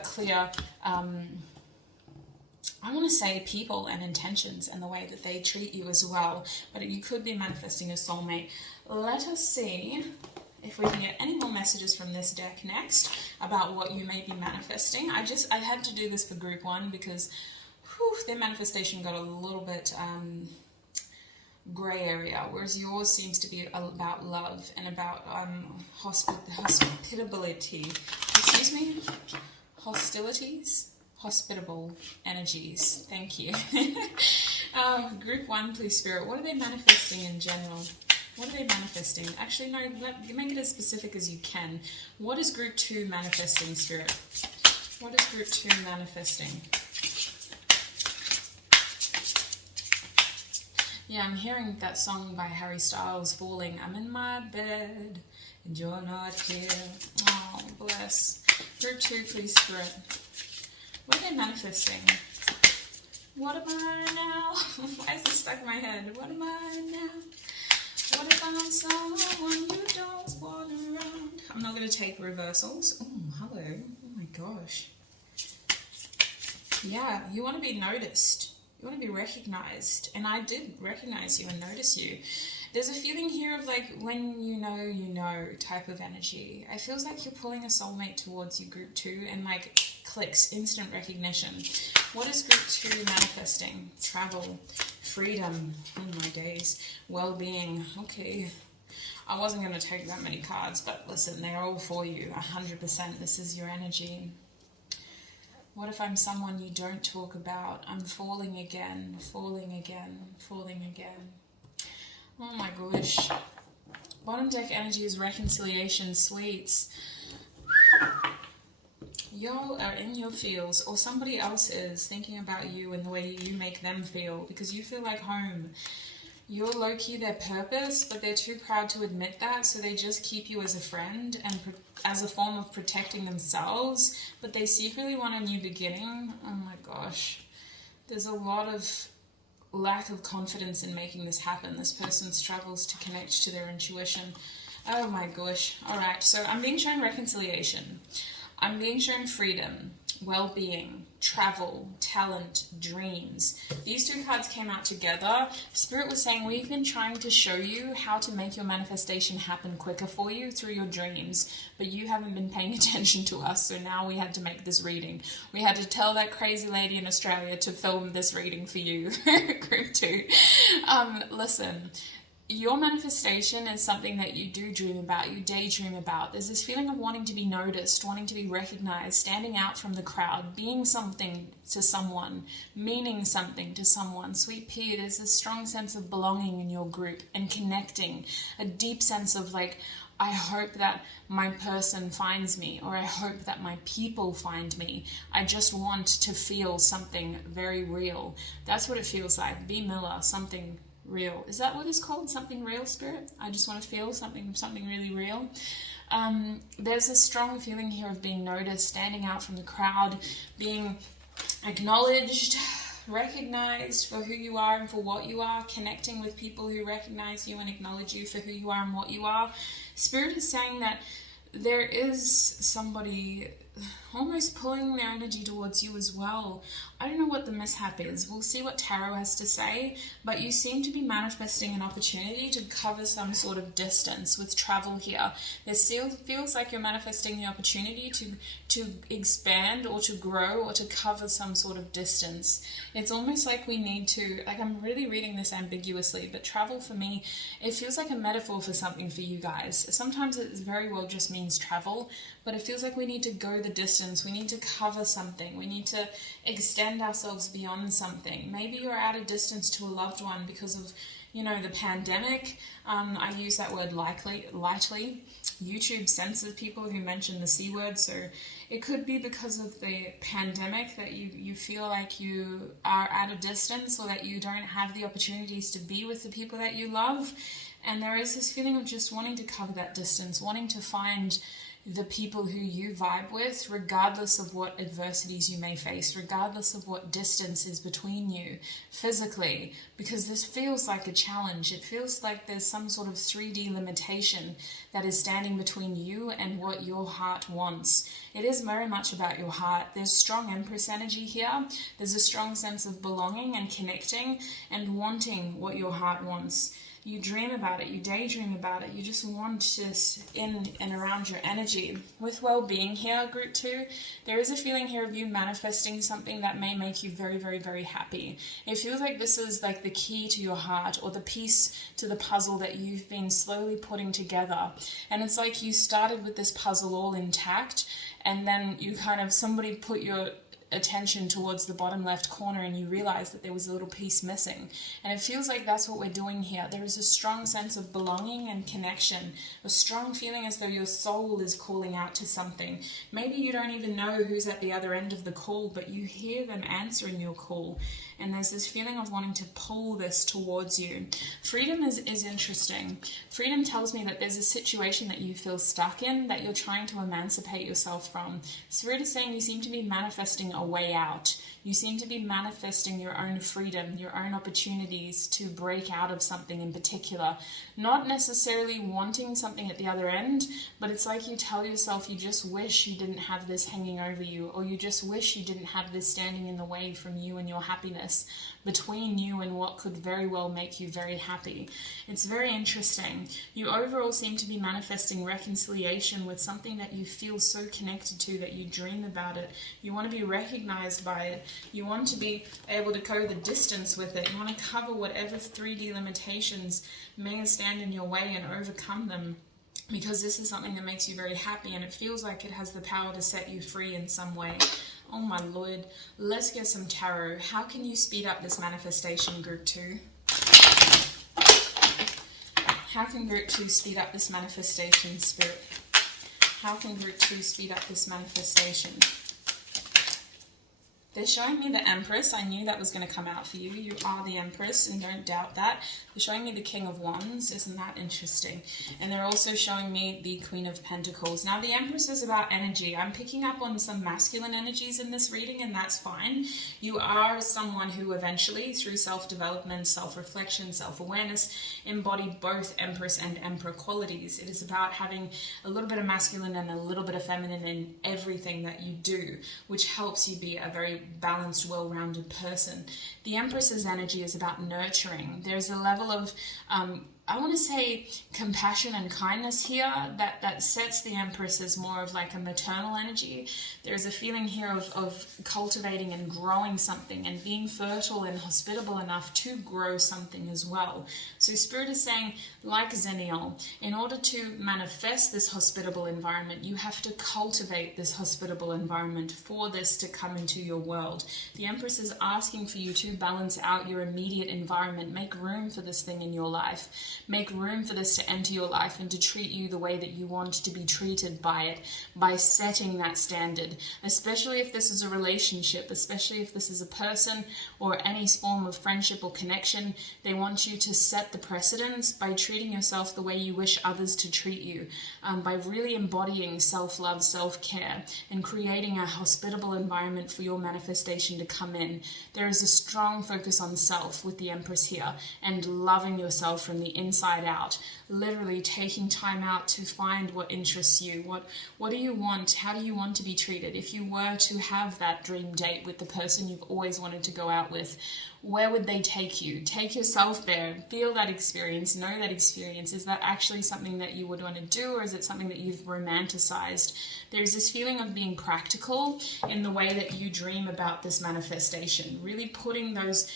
I want to say people and intentions and the way that they treat you as well, but you could be manifesting a soulmate. Let us see if we can get any more messages from this deck next about what you may be manifesting. I had to do this for group 1 because their manifestation got a little bit grey area, whereas yours seems to be about love and about hospitability. Excuse me? Hospitable energies. Thank you. Group 1, please, Spirit. What are they manifesting in general? What are they manifesting? Actually, no, make it as specific as you can. What is group 2 manifesting, Spirit? What is group 2 manifesting? Yeah, I'm hearing that song by Harry Styles, Falling. I'm in my bed and you're not here. Oh, bless. Group 2, please, Spirit. What are they manifesting? What am I now? Why is this stuck in my head? What am I now? What if I'm someone you don't want around? I'm not going to take reversals. Oh, hello. Oh my gosh. Yeah, you want to be noticed. You want to be recognized. And I did recognize you and notice you. There's a feeling here of like when you know type of energy. It feels like you're pulling a soulmate towards you, group 2, and like clicks, instant recognition. What is group 2 manifesting? Travel, freedom, oh my days, well-being. Okay, I wasn't going to take that many cards, but listen, they're all for you, 100%. This is your energy. What if I'm someone you don't talk about? I'm falling again, falling again, falling again. Oh my gosh. Bottom deck energy is reconciliation, sweets. Y'all are in your feels, or somebody else is thinking about you and the way you make them feel, because you feel like home. You're low-key their purpose, but they're too proud to admit that, so they just keep you as a friend and as a form of protecting themselves, but they secretly want a new beginning. Oh my gosh. There's a lot of lack of confidence in making this happen. This person struggles to connect to their intuition. Oh my gosh. Alright, so I'm being shown reconciliation. I'm being shown freedom, well-being, travel, talent, dreams. These 2 cards came out together. Spirit was saying we've been trying to show you how to make your manifestation happen quicker for you through your dreams, but you haven't been paying attention to us, so now we had to make this reading. We had to tell that crazy lady in Australia to film this reading for you, group 2. Listen. Your manifestation is something that you do dream about, you daydream about. There's this feeling of wanting to be noticed, wanting to be recognized, standing out from the crowd, being something to someone, meaning something to someone. Sweet pea, there's this strong sense of belonging in your group and connecting, a deep sense of like, I hope that my person finds me, or I hope that my people find me. I just want to feel something very real. That's what it feels like. B. Miller, something real. Is that what it's called? Something real, Spirit? I just want to feel something really real. There's a strong feeling here of being noticed, standing out from the crowd, being acknowledged, recognized for who you are and for what you are, connecting with people who recognize you and acknowledge you for who you are and what you are. Spirit is saying that there is somebody almost pulling their energy towards you as well. I don't know what the mishap is. We'll see what Tarot has to say, but you seem to be manifesting an opportunity to cover some sort of distance with travel here. There still feels like you're manifesting the opportunity to expand or to grow or to cover some sort of distance. It's almost like we need to, like, I'm really reading this ambiguously, but travel for me, it feels like a metaphor for something for you guys. Sometimes it very well just means travel, but it feels like we need to go the distance. We need to cover something. We need to extend ourselves beyond something. Maybe you're at a distance to a loved one because of you know, the pandemic. I use that word lightly. YouTube censors people who mention the C word, so it could be because of the pandemic that you feel like you are at a distance, or that you don't have the opportunities to be with the people that you love. And there is this feeling of just wanting to cover that distance, wanting to find the people who you vibe with, regardless of what adversities you may face, regardless of what distance is between you physically, because this feels like a challenge. It feels like there's some sort of 3D limitation that is standing between you and what your heart wants. It is very much about your heart. There's strong Empress energy here. There's a strong sense of belonging and connecting and wanting what your heart wants. You dream about it, you daydream about it, you just want this in and around your energy. With well-being here, group 2, there is a feeling here of you manifesting something that may make you very, very, very happy. It feels like this is like the key to your heart, or the piece to the puzzle that you've been slowly putting together. And it's like you started with this puzzle all intact, and then you somebody put your attention towards the bottom left corner and you realize that there was a little piece missing. And it feels like that's what we're doing here. There is a strong sense of belonging and connection, a strong feeling as though your soul is calling out to something. Maybe you don't even know who's at the other end of the call, but you hear them answering your call. And there's this feeling of wanting to pull this towards you. Freedom is interesting. Freedom tells me that there's a situation that you feel stuck in that you're trying to emancipate yourself from. Spirit is saying you seem to be manifesting a way out. You seem to be manifesting your own freedom, your own opportunities to break out of something in particular. Not necessarily wanting something at the other end, but it's like you tell yourself you just wish you didn't have this hanging over you, or you just wish you didn't have this standing in the way from you and your happiness, between you and what could very well make you very happy. It's very interesting. You overall seem to be manifesting reconciliation with something that you feel so connected to that you dream about it. You want to be recognized by it. You want to be able to go the distance with it. You want to cover whatever 3D limitations may stand in your way and overcome them, because this is something that makes you very happy, and it feels like it has the power to set you free in some way. Oh my Lord, let's get some tarot. How can you speed up this manifestation, group 2? How can group 2 speed up this manifestation, Spirit? How can group 2 speed up this manifestation? They're showing me the Empress. I knew that was going to come out for you. You are the Empress, and don't doubt that. They're showing me the King of Wands. Isn't that interesting? And they're also showing me the Queen of Pentacles. Now, the Empress is about energy. I'm picking up on some masculine energies in this reading, and that's fine. You are someone who eventually, through self-development, self-reflection, self-awareness, embody both Empress and Emperor qualities. It is about having a little bit of masculine and a little bit of feminine in everything that you do, which helps you be a very balanced, well-rounded person. The Empress's energy is about nurturing. There's a level of I want to say compassion and kindness here that sets the Empress as more of like a maternal energy. There's a feeling here of cultivating and growing something and being fertile and hospitable enough to grow something as well. So Spirit is saying, like Zenial, in order to manifest this hospitable environment, you have to cultivate this hospitable environment for this to come into your world. The Empress is asking for you to balance out your immediate environment, make room for this thing in your life. Make room for this to enter your life and to treat you the way that you want to be treated by it, by setting that standard, especially if this is a relationship, especially if this is a person or any form of friendship or connection. They want you to set the precedence by treating yourself the way you wish others to treat you, by really embodying self-love, self-care, and creating a hospitable environment for your manifestation to come in. There is a strong focus on self with the Empress here, and loving yourself from the inside out, literally taking time out to find what interests you. What do you want? How do you want to be treated? If you were to have that dream date with the person you've always wanted to go out with, where would they take you? Take yourself there, feel that experience, know that experience. Is that actually something that you would want to do, or is it something that you've romanticized? There's this feeling of being practical in the way that you dream about this manifestation, really putting those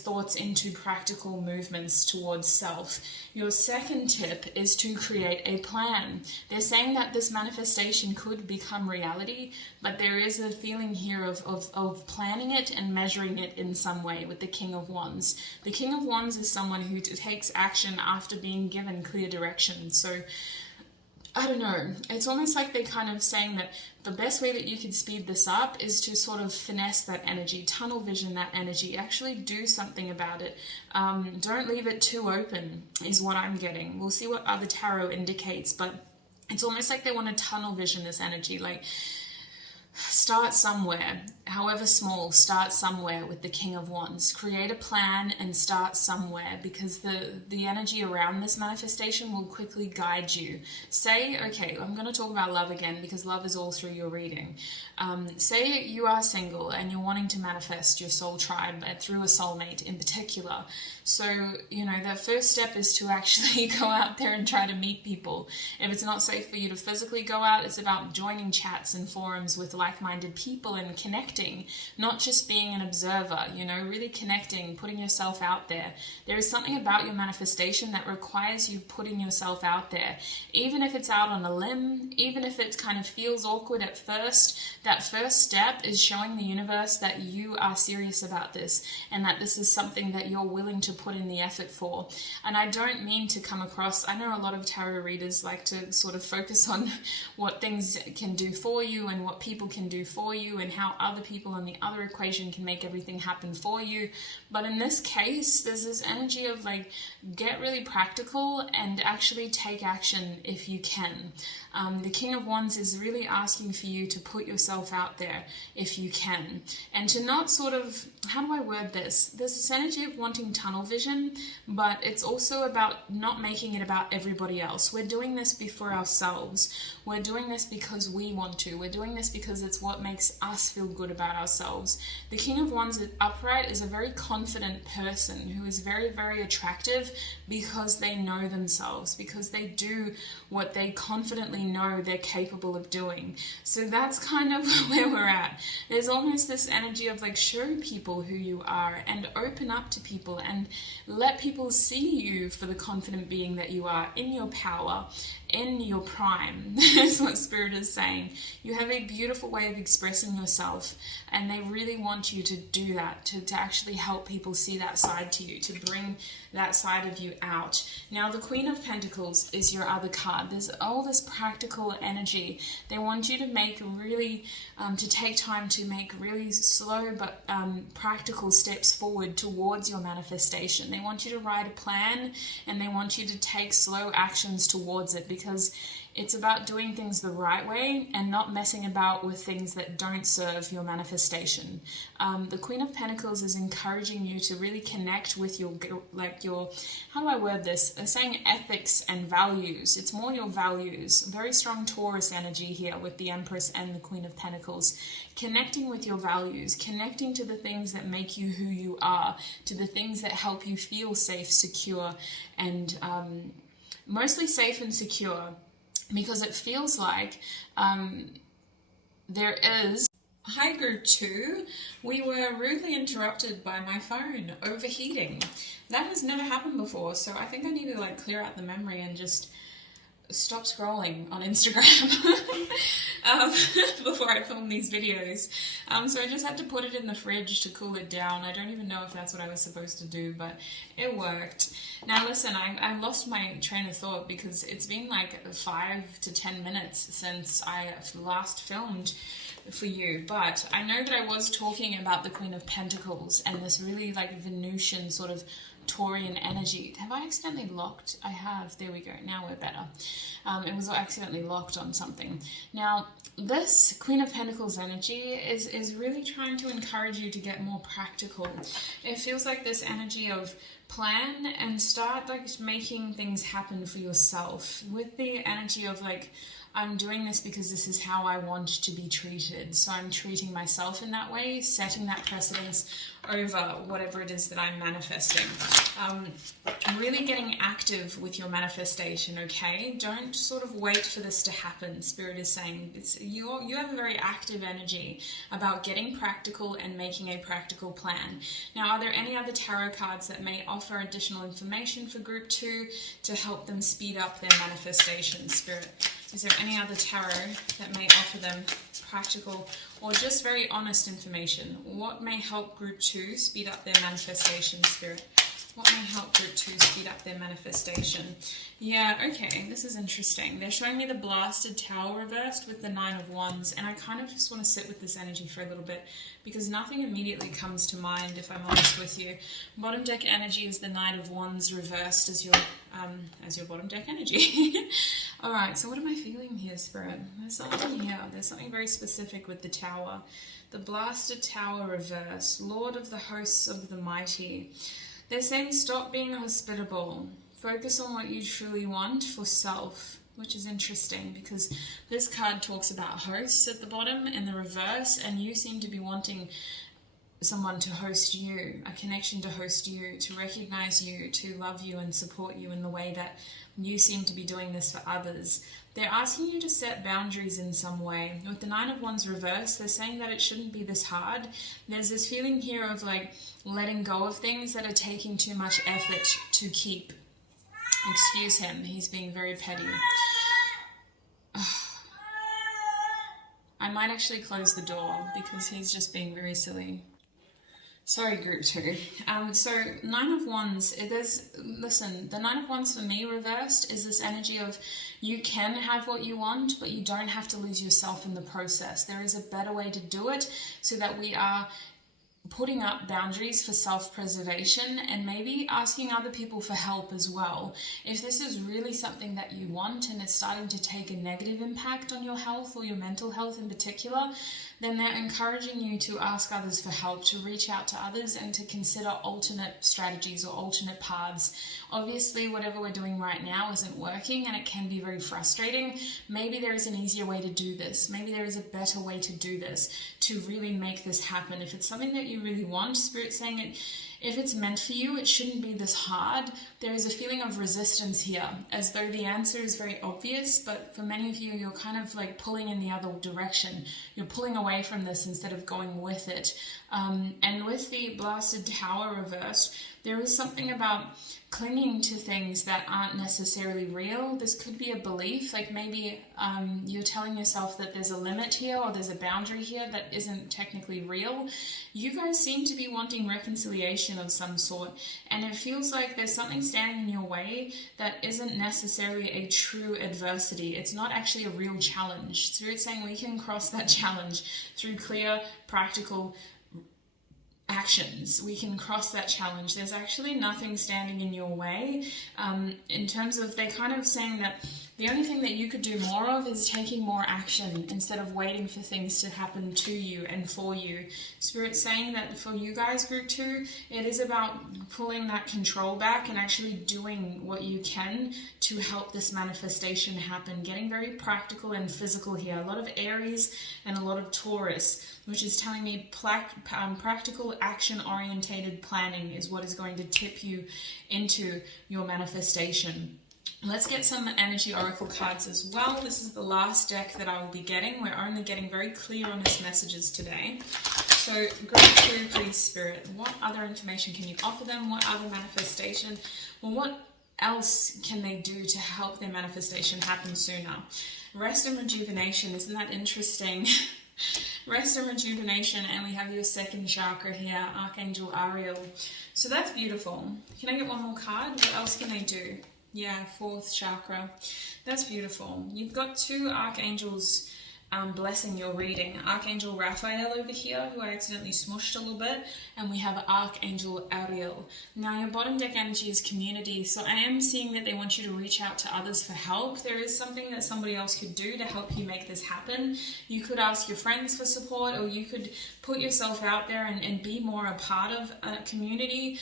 thoughts into practical movements towards self. Your second tip is to create a plan. They're saying that this manifestation could become reality, but there is a feeling here of planning it and measuring it in some way with the King of Wands. The King of Wands is someone who takes action after being given clear direction. So I don't know, it's almost like they're kind of saying that the best way that you can speed this up is to sort of finesse that energy, tunnel vision that energy, actually do something about it. Don't leave it too open is what I'm getting. We'll see what other tarot indicates, but it's almost like they want to tunnel vision this energy, like start somewhere, however small, start somewhere with the King of Wands. Create a plan and start somewhere, because the energy around this manifestation will quickly guide you. Say, okay, I'm going to talk about love again because love is all through your reading. Say you are single and you're wanting to manifest your soul tribe through a soulmate in particular. So, you know, that first step is to actually go out there and try to meet people. If it's not safe for you to physically go out, it's about joining chats and forums with like-minded people and connecting, not just being an observer, you know, really connecting, putting yourself out there. There is something about your manifestation that requires you putting yourself out there, even if it's out on a limb, even if it kind of feels awkward at first. That first step is showing the universe that you are serious about this and that this is something that you're willing to put in the effort for. And I don't mean to come across, I know a lot of tarot readers like to sort of focus on what things can do for you and what people can do for you and how other people in the other equation can make everything happen for you. But in this case, there's this energy of like, get really practical and actually take action if you can. The King of Wands is really asking for you to put yourself out there if you can, and to not sort of, how do I word this? There's this energy of wanting tunnel vision, but it's also about not making it about everybody else. We're doing this before ourselves. We're doing this because we want to. We're doing this because it's what makes us feel good about ourselves. The King of Wands upright is a very confident person who is very, very attractive because they know themselves, because they do what they confidently know they're capable of doing. So that's kind of where we're at. There's almost this energy of like, show people who you are and open up to people and let people see you for the confident being that you are, in your power, in your prime. That's what Spirit is saying. You have a beautiful way of expressing yourself, and they really want you to do that, to actually help people see that side to you, to bring that side of you out. Now, the Queen of Pentacles is your other card. There's all this practical energy. They want you to make really, to take time to make really slow but practical steps forward towards your manifestation. They want you to write a plan, and they want you to take slow actions towards it, because it's about doing things the right way and not messing about with things that don't serve your manifestation. The Queen of Pentacles is encouraging you to really connect with your, how do I word this? They're saying ethics and values. It's more your values. Very strong Taurus energy here with the Empress and the Queen of Pentacles. Connecting with your values, connecting to the things that make you who you are, to the things that help you feel safe, secure, and mostly safe and secure. Because it feels like there is... Hi Group 2, we were rudely interrupted by my phone overheating. That has never happened before, so I think I need to like clear out the memory and just stop scrolling on Instagram before I film these videos. So I just had to put it in the fridge to cool it down. I don't even know if that's what I was supposed to do, but it worked. Now listen, I lost my train of thought because it's been like 5 to 10 minutes since I last filmed for you, but I know that I was talking about the Queen of Pentacles and this really like Venusian sort of Taurian energy. Have I accidentally locked? I have. There we go. Now we're better. It was accidentally locked on something. Now, this Queen of Pentacles energy is really trying to encourage you to get more practical. It feels like this energy of plan and start like making things happen for yourself, with the energy of like, I'm doing this because this is how I want to be treated. So I'm treating myself in that way, setting that precedence over whatever it is that I'm manifesting. Really getting active with your manifestation, okay? Don't sort of wait for this to happen. Spirit is saying you have a very active energy about getting practical and making a practical plan. Now, are there any other tarot cards that may offer additional information for Group 2 to help them speed up their manifestation, Spirit? Is there any other tarot that may offer them practical, or just very honest information. What may help Group 2 speed up their manifestation, Spirit? What may help Group 2 speed up their manifestation? Yeah, okay, this is interesting. They're showing me the Blasted Tower reversed with the Nine of Wands, and I kind of just want to sit with this energy for a little bit because nothing immediately comes to mind, if I'm honest with you. Bottom deck energy is the Knight of Wands reversed as your bottom deck energy. All right, so what am I feeling here, Spirit? There's something here. There's something very specific with the Tower. The Blasted Tower reversed, Lord of the Hosts of the Mighty. They're saying stop being hospitable. Focus on what you truly want for self, which is interesting because this card talks about hosts at the bottom in the reverse, and you seem to be wanting someone to host you, a connection to host you, to recognize you, to love you and support you in the way that you seem to be doing this for others. They're asking you to set boundaries in some way. With the Nine of Wands reverse, they're saying that it shouldn't be this hard. There's this feeling here of like letting go of things that are taking too much effort to keep. Excuse him, he's being very petty. I might actually close the door because he's just being very silly. Sorry, Group 2. So Nine of Wands, listen, the Nine of Wands for me reversed is this energy of you can have what you want, but you don't have to lose yourself in the process. There is a better way to do it so that we are putting up boundaries for self-preservation and maybe asking other people for help as well. If this is really something that you want and it's starting to take a negative impact on your health or your mental health in particular, then they're encouraging you to ask others for help, to reach out to others and to consider alternate strategies or alternate paths. Obviously, whatever we're doing right now isn't working and it can be very frustrating. Maybe there is an easier way to do this. Maybe there is a better way to do this to really make this happen. If it's something that you really want, Spirit's saying it, if it's meant for you, it shouldn't be this hard. There is a feeling of resistance here, as though the answer is very obvious, but for many of you, you're kind of like pulling in the other direction. You're pulling away from this instead of going with it. And with the Blasted Tower reversed, there is something about clinging to things that aren't necessarily real. This could be a belief, like maybe you're telling yourself that there's a limit here or there's a boundary here that isn't technically real. You guys seem to be wanting reconciliation of some sort, and it feels like there's something standing in your way that isn't necessarily a true adversity. It's not actually a real challenge. Spirit's saying we can cross that challenge through clear, practical actions. We can cross that challenge. There's actually nothing standing in your way. In terms of, they're kind of saying that the only thing that you could do more of is taking more action instead of waiting for things to happen to you and for you. Spirit's saying that for you guys, Group 2, it is about pulling that control back and actually doing what you can to help this manifestation happen. Getting very practical and physical here. A lot of Aries and a lot of Taurus, which is telling me practical, action-orientated planning is what is going to tip you into your manifestation. Let's get some energy oracle cards as well. This is the last deck that I will be getting. We're only getting very clear on these messages today. So, Group 2, please, Spirit. What other information can you offer them? What other manifestation? Well, what else can they do to help their manifestation happen sooner? Rest and rejuvenation. Isn't that interesting? Rest and rejuvenation, and we have your second chakra here, Archangel Ariel. So that's beautiful. Can I get one more card? What else can they do? Yeah, fourth chakra. That's beautiful. You've got two archangels blessing your reading. Archangel Raphael over here, who I accidentally smushed a little bit, and we have Archangel Ariel. Now, your bottom deck energy is community, so I am seeing that they want you to reach out to others for help. There is something that somebody else could do to help you make this happen. You could ask your friends for support, or you could put yourself out there and be more a part of a community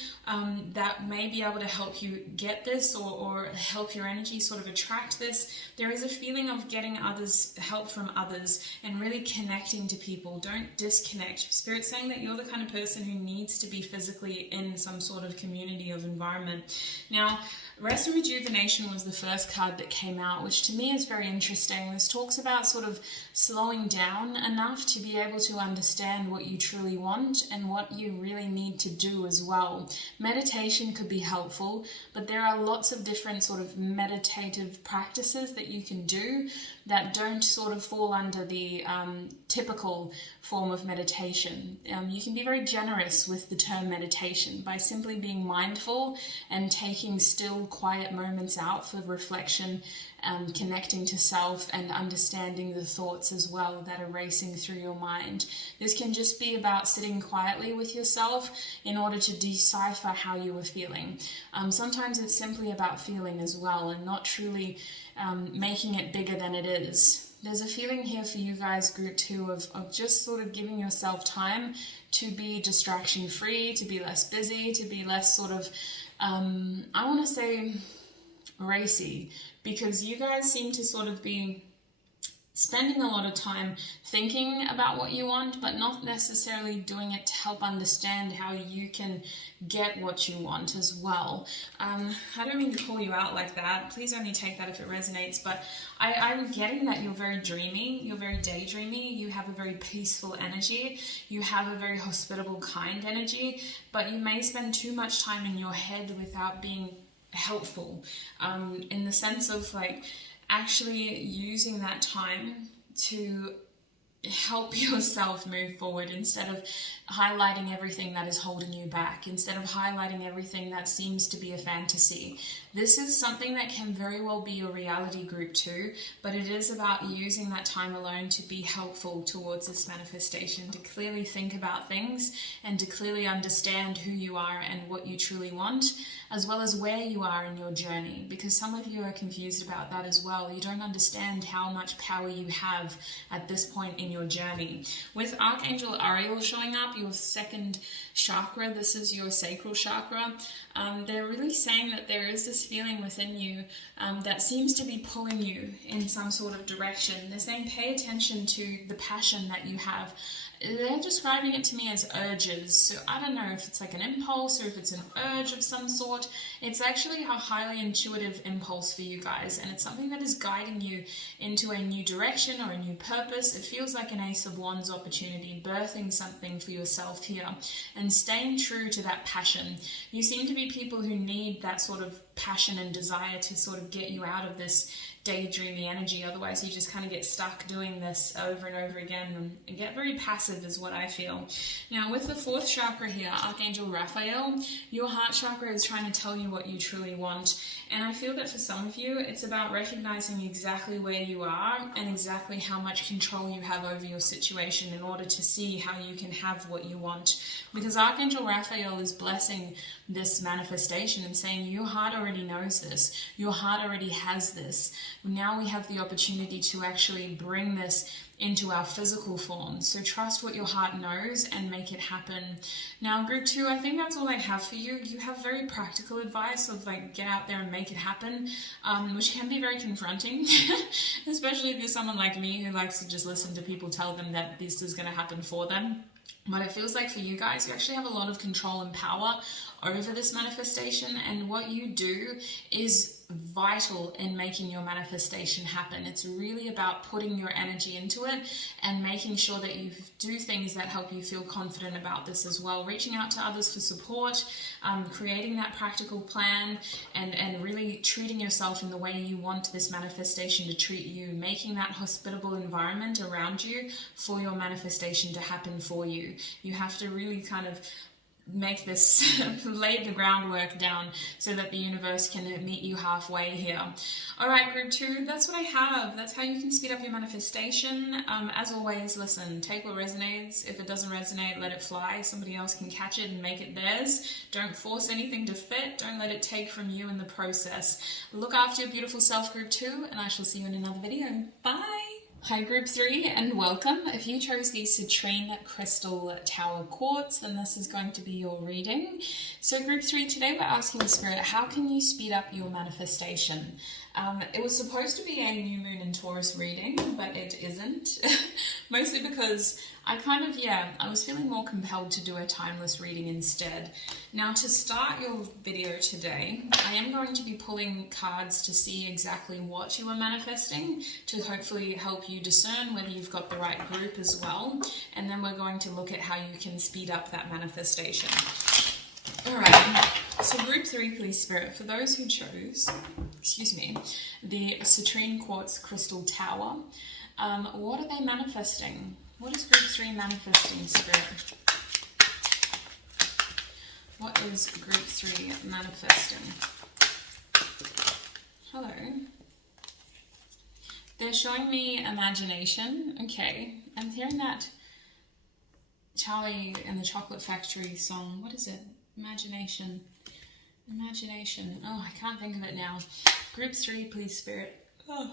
that may be able to help you get this, or help your energy sort of attract this. There is a feeling of getting others, help from others, and really connecting to people. Don't disconnect. Spirit's saying that you're the kind of person who needs to be physically in some sort of community of environment. Now, Rest and Rejuvenation was the first card that came out, which to me is very interesting. This talks about sort of slowing down enough to be able to understand what you truly want and what you really need to do as well. Meditation could be helpful, but there are lots of different sort of meditative practices that you can do that don't sort of fall under the typical form of meditation. You can be very generous with the term meditation by simply being mindful and taking still, quiet moments out for reflection, connecting to self and understanding the thoughts as well that are racing through your mind. This can just be about sitting quietly with yourself in order to decipher how you are feeling. Sometimes it's simply about feeling as well and not truly making it bigger than it is. There's a feeling here for you guys, group 2, of just sort of giving yourself time to be distraction free, to be less busy, to be less sort of, I want to say racy, because you guys seem to sort of be spending a lot of time thinking about what you want, but not necessarily doing it to help understand how you can get what you want as well. I don't mean to call you out like that. Please only take that if it resonates, but I'm getting that you're very dreamy, you're very daydreamy, you have a very peaceful energy, you have a very hospitable, kind energy, but you may spend too much time in your head without being helpful, in the sense of like actually using that time to help yourself move forward instead of highlighting everything that is holding you back, instead of highlighting everything that seems to be a fantasy. This is something that can very well be your reality, group 2, but it is about using that time alone to be helpful towards this manifestation, to clearly think about things and to clearly understand who you are and what you truly want, as well as where you are in your journey, because some of you are confused about that as well. You don't understand how much power you have at this point in your journey. With Archangel Ariel showing up, your second chakra, this is your sacral chakra, they're really saying that there is this feeling within you that seems to be pulling you in some sort of direction. They're saying pay attention to the passion that you have. They're describing it to me as urges. So I don't know if it's like an impulse or if it's an urge of some sort. It's actually a highly intuitive impulse for you guys, and it's something that is guiding you into a new direction or a new purpose. It feels like an Ace of Wands opportunity, birthing something for yourself here and staying true to that passion. You seem to be people who need that sort of passion and desire to sort of get you out of this daydreamy energy. Otherwise you just kind of get stuck doing this over and over again and get very passive is what I feel. Now with the 4th chakra here, Archangel Raphael, your heart chakra is trying to tell you what you truly want, and I feel that for some of you it's about recognizing exactly where you are and exactly how much control you have over your situation in order to see how you can have what you want, because Archangel Raphael is blessing this manifestation and saying your heart already knows this, your heart already has this. Now we have the opportunity to actually bring this into our physical form. So trust what your heart knows and make it happen. Now group 2, I think that's all I have for you. You have very practical advice of like get out there and make it happen, which can be very confronting, especially if you're someone like me who likes to just listen to people tell them that this is going to happen for them. But it feels like for you guys, you actually have a lot of control and power over this manifestation, and what you do is vital in making your manifestation happen. It's really about putting your energy into it and making sure that you do things that help you feel confident about this as well. Reaching out to others for support, creating that practical plan, and really treating yourself in the way you want this manifestation to treat you, making that hospitable environment around you for your manifestation to happen for you. You have to really kind of make this, lay the groundwork down so that the universe can meet you halfway here. All right, group 2, that's what I have. That's how you can speed up your manifestation. As always, listen, take what resonates. If it doesn't resonate, let it fly. Somebody else can catch it and make it theirs. Don't force anything to fit. Don't let it take from you in the process. Look after your beautiful self, group 2, and I shall see you in another video. Bye! Hi group 3 and welcome. If you chose the Citrine Crystal Tower Quartz, then this is going to be your reading. So group 3, today we're asking the Spirit, how can you speed up your manifestation? It was supposed to be a new moon in Taurus reading, but it isn't. Mostly because I was feeling more compelled to do a timeless reading instead. Now to start your video today, I am going to be pulling cards to see exactly what you are manifesting, to hopefully help you discern whether you've got the right group as well. And then we're going to look at how you can speed up that manifestation. Alright, So group 3, please, Spirit, for those who chose, excuse me, the citrine quartz crystal tower, what are they manifesting? What is group 3 manifesting, Spirit? What is group 3 manifesting? Hello. They're showing me imagination. Okay. I'm hearing that Charlie and the Chocolate Factory song. What is it? Imagination. Imagination. Oh, I can't think of it now. Group 3, please, Spirit. Oh,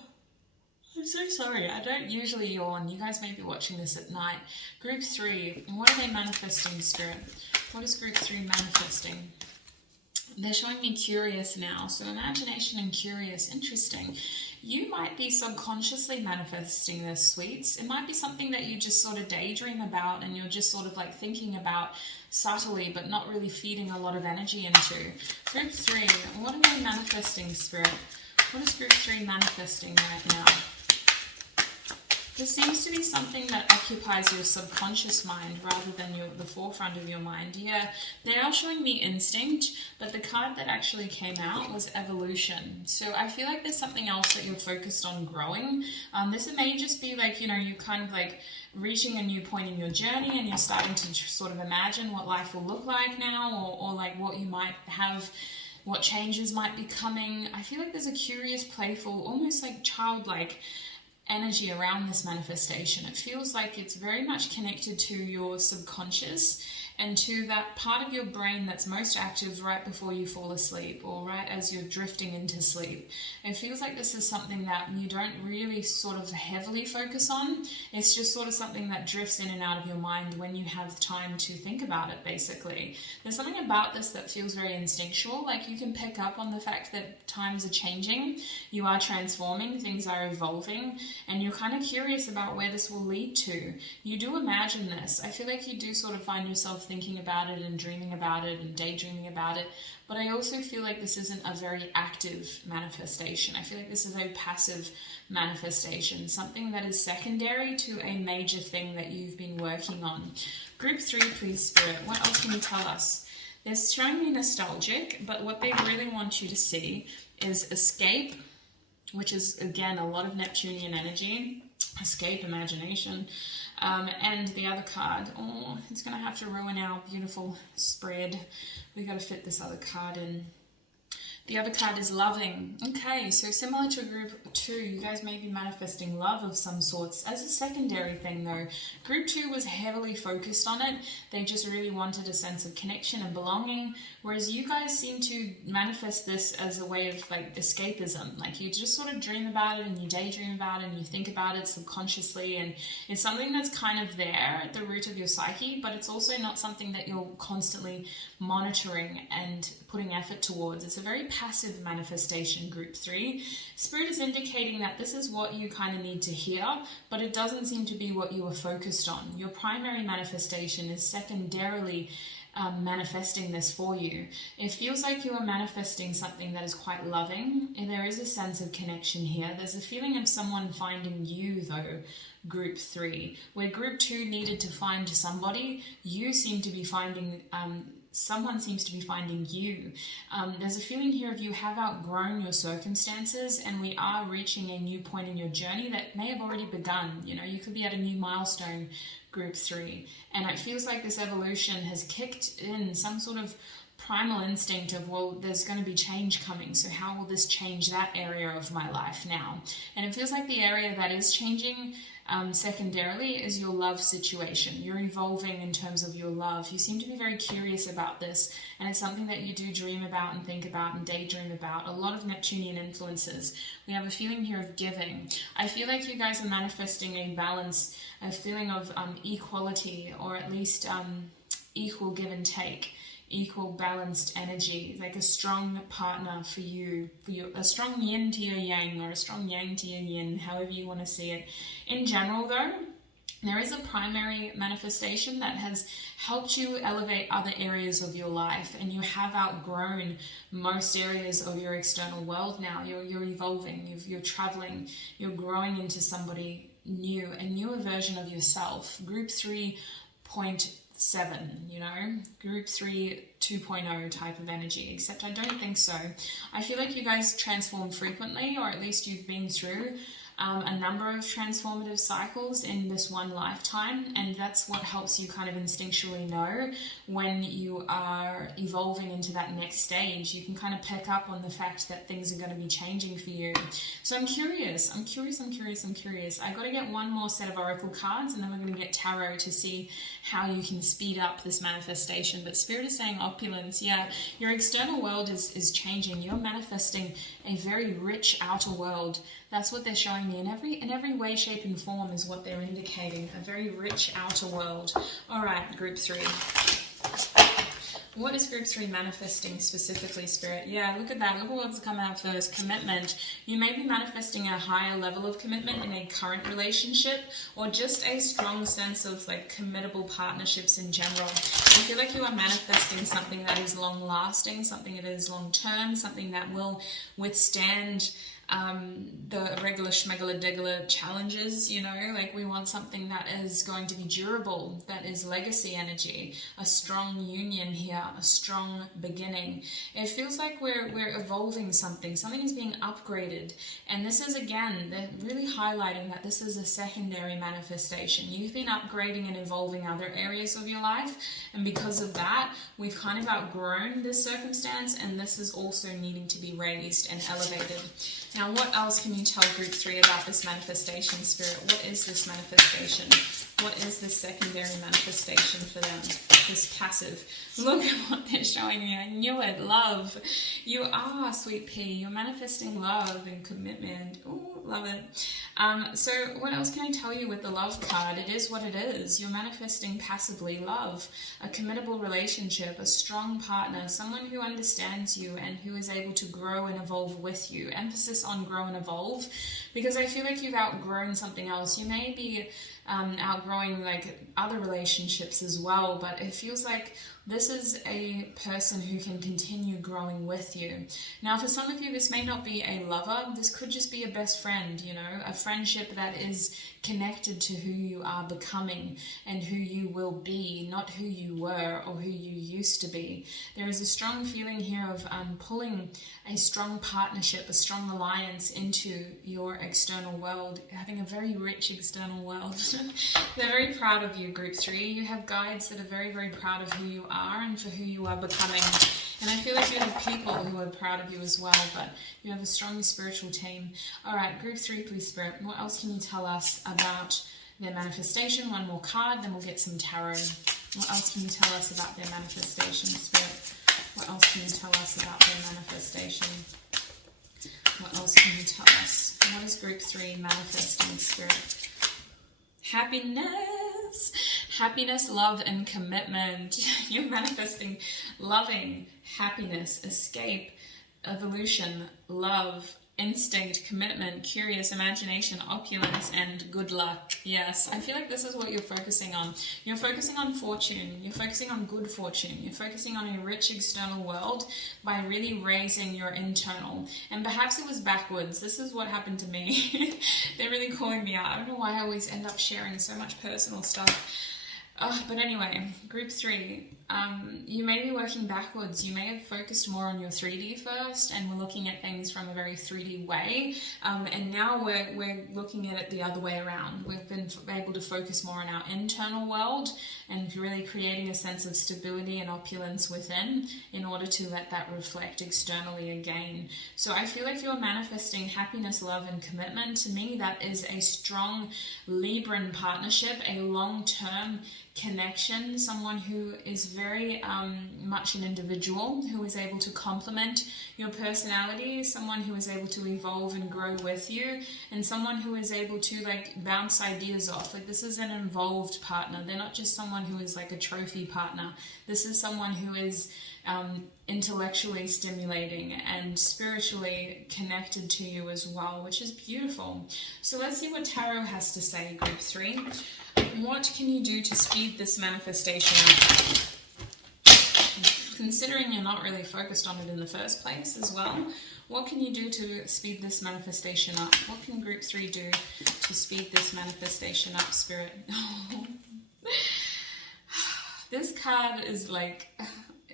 I'm so sorry. I don't usually yawn. You guys may be watching this at night. Group 3. What are they manifesting, Spirit? What is group 3 manifesting? They're showing me curious now. So imagination and curious. Interesting. You might be subconsciously manifesting this, sweets. It might be something that you just sort of daydream about and you're just sort of like thinking about subtly but not really feeding a lot of energy into. Group 3. What are they manifesting, Spirit? What is group 3 manifesting right now? This seems to be something that occupies your subconscious mind rather than the forefront of your mind. Yeah, they are showing me instinct, but the card that actually came out was evolution. So I feel like there's something else that you're focused on growing. This may just be like, you know, you kind of like reaching a new point in your journey and you're starting to sort of imagine what life will look like now, or like what you might have, what changes might be coming. I feel like there's a curious, playful, almost like childlike energy around this manifestation. It feels like it's very much connected to your subconscious and to that part of your brain that's most active right before you fall asleep or right as you're drifting into sleep. It feels like this is something that you don't really sort of heavily focus on. It's just sort of something that drifts in and out of your mind when you have time to think about it, basically. There's something about this that feels very instinctual. Like you can pick up on the fact that times are changing, you are transforming, things are evolving, and you're kind of curious about where this will lead to. You do imagine this. I feel like you do sort of find yourself thinking about it and dreaming about it and daydreaming about it, but I also feel like this isn't a very active manifestation. I feel like this is a passive manifestation, something that is secondary to a major thing that you've been working on. Group 3, please, Spirit. What else can you tell us? They're showing me nostalgic, but what they really want you to see is escape, which is, again, a lot of Neptunian energy, escape, imagination, and the other card, oh, it's going to have to ruin our beautiful spread. We got to fit this other card in. The other card is loving. Okay, so similar to group 2, you guys may be manifesting love of some sorts as a secondary thing though. Group 2 was heavily focused on it. They just really wanted a sense of connection and belonging, whereas you guys seem to manifest this as a way of like escapism. Like you just sort of dream about it and you daydream about it and you think about it subconsciously, and it's something that's kind of there at the root of your psyche, but it's also not something that you're constantly monitoring and putting effort towards. It's a very passive manifestation, group 3. Spirit is indicating that this is what you kind of need to hear, but it doesn't seem to be what you are focused on. Your primary manifestation is secondarily manifesting this for you. It feels like you are manifesting something that is quite loving, and there is a sense of connection here. There's a feeling of someone finding you though, group 3. Where group 2 needed to find somebody, you seem to be finding someone seems to be finding you. There's a feeling here of you have outgrown your circumstances, and we are reaching a new point in your journey that may have already begun. You know, you could be at a new milestone, group 3. And it feels like this evolution has kicked in some sort of primal instinct of, well, there's going to be change coming, so how will this change that area of my life now? And it feels like the area that is changing secondarily is your love situation. You're evolving in terms of your love. You seem to be very curious about this, and it's something that you do dream about and think about and daydream about. A lot of Neptunian influences. We have a feeling here of giving. I feel like you guys are manifesting a balance, a feeling of equality, or at least equal give and take, equal balanced energy, like a strong partner for you, a strong yin to your yang, or a strong yang to your yin, however you want to see it. In general though, there is a primary manifestation that has helped you elevate other areas of your life, and you have outgrown most areas of your external world now. You're evolving, you're traveling, you're growing into somebody new, a newer version of yourself. Group 3 point 7, you know, group 3 2.0 type of energy, except I don't think so. I feel like you guys transform frequently, or at least you've been through a number of transformative cycles in this one lifetime, and that's what helps you kind of instinctually know when you are evolving into that next stage. You can kind of pick up on the fact that things are going to be changing for you. So I'm curious. I got to get one more set of oracle cards, and then we're going to get tarot to see how you can speed up this manifestation. But Spirit is saying opulence. Yeah, your external world is changing. You're manifesting a very rich outer world. That's what they're showing me. In every way, shape, and form is what they're indicating. A very rich outer world. All right, group 3. What is group 3 manifesting specifically, Spirit? Yeah, look at that. Look at what's come out first. Commitment. You may be manifesting a higher level of commitment in a current relationship, or just a strong sense of like committable partnerships in general. I feel like you are manifesting something that is long lasting, something that is long term, something that will withstand the regular schmegala challenges, you know, like we want something that is going to be durable, that is legacy energy, a strong union here, a strong beginning. It feels like we're evolving something is being upgraded, and this is, again, they're really highlighting that this is a secondary manifestation. You've been upgrading and evolving other areas of your life, and because of that, we've kind of outgrown this circumstance, and this is also needing to be raised and elevated. Now, what else can you tell group 3 about this manifestation, Spirit? What is this manifestation? What is this secondary manifestation for them? This passive. Look at what they're showing me. I knew it. Love. You are, sweet pea. You're manifesting love and commitment. Ooh, love it. So what else can I tell you with the love card? It is what it is. You're manifesting passively love, a committable relationship, a strong partner, someone who understands you and who is able to grow and evolve with you. Emphasis on grow and evolve, because I feel like you've outgrown something else. You may be outgrowing like other relationships as well, but it feels like this is a person who can continue growing with you. Now, for some of you, this may not be a lover. This could just be a best friend, you know, a friendship that is connected to who you are becoming and who you will be, not who you were or who you used to be. There is a strong feeling here of pulling a strong partnership, a strong alliance into your external world, having a very rich external world. They're very proud of you, group 3. You have guides that are very, very proud of who you are and for who you are becoming. And I feel like you have people who are proud of you as well, but you have a strong spiritual team. All right, group 3, please, Spirit. What else can you tell us about their manifestation? One more card, then we'll get some tarot. What else can you tell us about their manifestation, Spirit? What else can you tell us about their manifestation? What else can you tell us? What is group 3 manifesting, Spirit? Happiness. Happiness, love, and commitment. You're manifesting loving, happiness, escape, evolution, love, instinct, commitment, curious, imagination, opulence, and good luck. Yes, I feel like this is what you're focusing on. You're focusing on fortune. You're focusing on good fortune. You're focusing on a rich external world by really raising your internal. And perhaps it was backwards. This is what happened to me. They're really calling me out. I don't know why I always end up sharing so much personal stuff. But anyway, group 3, you may be working backwards. You may have focused more on your 3D first, and we're looking at things from a very 3D way, and now we're looking at it the other way around. We've been able to focus more on our internal world and really creating a sense of stability and opulence within in order to let that reflect externally again. So I feel like you're manifesting happiness, love, and commitment. To me, that is a strong Libran partnership, a long-term connection, someone who is very much an individual, who is able to complement your personality, someone who is able to evolve and grow with you, and someone who is able to like bounce ideas off. Like, this is an involved partner. They're not just someone who is like a trophy partner. This is someone who is intellectually stimulating and spiritually connected to you as well, which is beautiful. So let's see what Tarot has to say, group 3. What can you do to speed this manifestation up? Considering you're not really focused on it in the first place as well, what can you do to speed this manifestation up? What can group 3 do to speed this manifestation up, Spirit? This card is like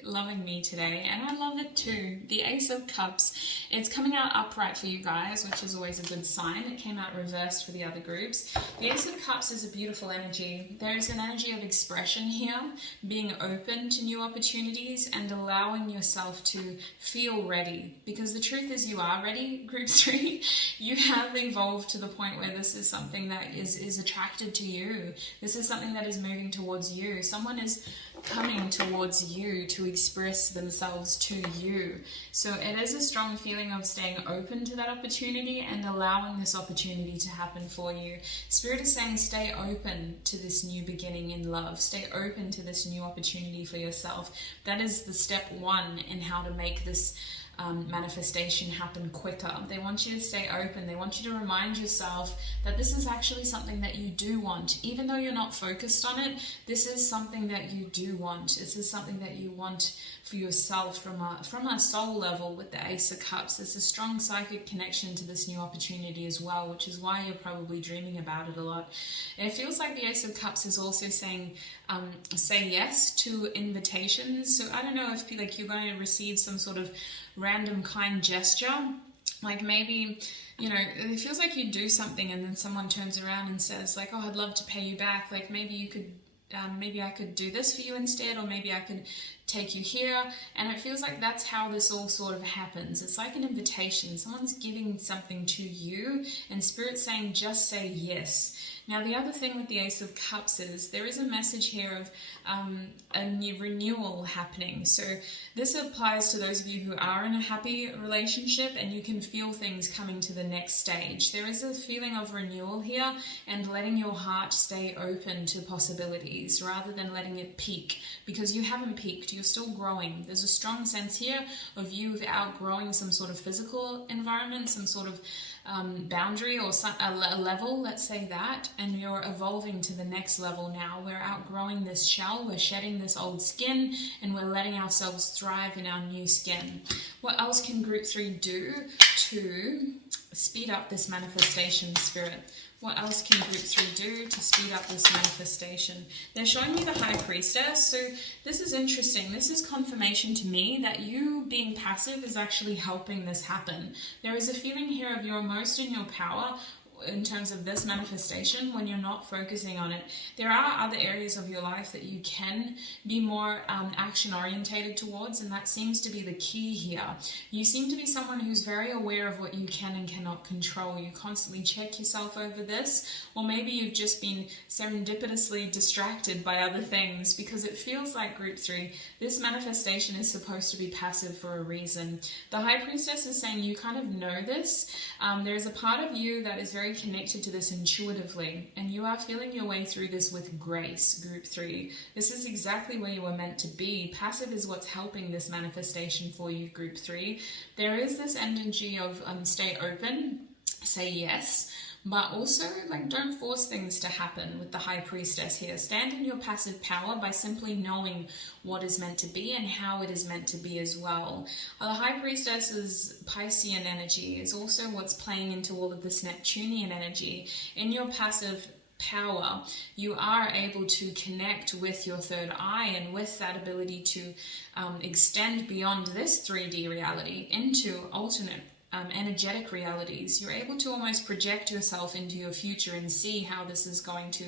loving me today, and I love it too. The Ace of Cups. It's coming out upright for you guys, which is always a good sign. It came out reversed for the other groups. The Ace of Cups is a beautiful energy. There is an energy of expression here, being open to new opportunities and allowing yourself to feel ready. Because the truth is, you are ready, Group 3. You have evolved to the point where this is something that is attracted to you. This is something that is moving towards you. Someone is coming towards you to express themselves to you. So it is a strong feeling of staying open to that opportunity and allowing this opportunity to happen for you. Spirit is saying stay open to this new beginning in love. Stay open to this new opportunity for yourself. That is the step one in how to make this manifestation happen quicker. They want you to stay open. They want you to remind yourself that this is actually something that you do want. Even though you're not focused on it, this is something that you do want. This is something that you want for yourself from a soul level with the Ace of Cups. There's a strong psychic connection to this new opportunity as well, which is why you're probably dreaming about it a lot. And it feels like the Ace of Cups is also saying say yes to invitations. So I don't know if like you're going to receive some sort of random kind gesture, like maybe, you know, it feels like you do something and then someone turns around and says like, oh, I'd love to pay you back, like maybe you could maybe I could do this for you instead, or maybe I could take you here. And it feels like that's how this all sort of happens. It's like an invitation. Someone's giving something to you and Spirit's saying just say yes. Now, the other thing with the Ace of Cups is there is a message here of a new renewal happening. So this applies to those of you who are in a happy relationship and you can feel things coming to the next stage. There is a feeling of renewal here and letting your heart stay open to possibilities rather than letting it peak, because you haven't peaked. You're still growing. There's a strong sense here of you outgrowing some sort of physical environment, some sort of boundary or a level, let's say that, and you're evolving to the next level now. We're outgrowing this shell, we're shedding this old skin, and we're letting ourselves thrive in our new skin. What else can Group 3 do to speed up this manifestation, Spirit? What else can Group 3 do to speed up this manifestation? They're showing me the High Priestess, so this is interesting. This is confirmation to me that you being passive is actually helping this happen. There is a feeling here of you're most in your power in terms of this manifestation when you're not focusing on it. There are other areas of your life that you can be more action orientated towards, and that seems to be the key here. You seem to be someone who's very aware of what you can and cannot control. You constantly check yourself over this, or maybe you've just been serendipitously distracted by other things, because it feels like, Group 3, this manifestation is supposed to be passive for a reason. The High Priestess is saying you kind of know this. There's a part of you that is very connected to this intuitively, and you are feeling your way through this with grace, Group 3. This is exactly where you were meant to be. Passive is what's helping this manifestation for you, Group 3. There is this energy of stay open, say yes, but also like don't force things to happen with the High Priestess here. Stand in your passive power by simply knowing what is meant to be and how it is meant to be as well. The High Priestess's Piscean energy is also what's playing into all of this Neptunian energy. In your passive power, you are able to connect with your third eye and with that ability to extend beyond this 3D reality into alternate energetic realities. You're able to almost project yourself into your future and see how this is going to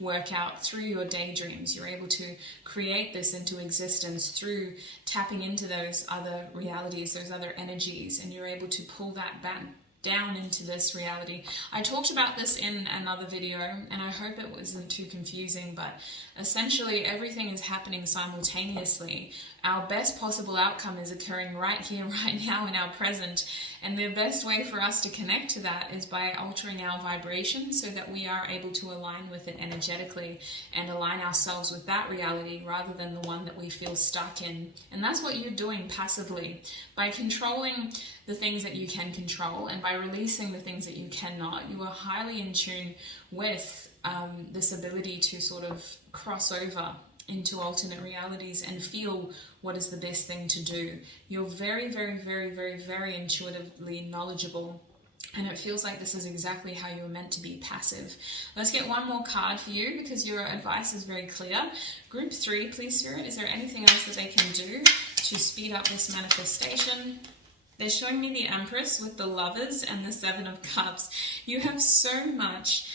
work out through your daydreams. You're able to create this into existence through tapping into those other realities, those other energies, and you're able to pull that back down into this reality. I talked about this in another video, and I hope it wasn't too confusing, but essentially everything is happening simultaneously. Our best possible outcome is occurring right here, right now, in our present, and the best way for us to connect to that is by altering our vibration so that we are able to align with it energetically and align ourselves with that reality rather than the one that we feel stuck in. And that's what you're doing passively. By controlling the things that you can control and by releasing the things that you cannot, you are highly in tune with this ability to sort of cross over into alternate realities and feel what is the best thing to do. You're very, very, very, very, very intuitively knowledgeable And it feels like this is exactly how you were meant to be, passive. Let's get one more card for you because your advice is very clear. Group 3, please, Spirit, is there anything else that they can do to speed up this manifestation? They're showing me the Empress with the Lovers and the 7 of Cups. You have so much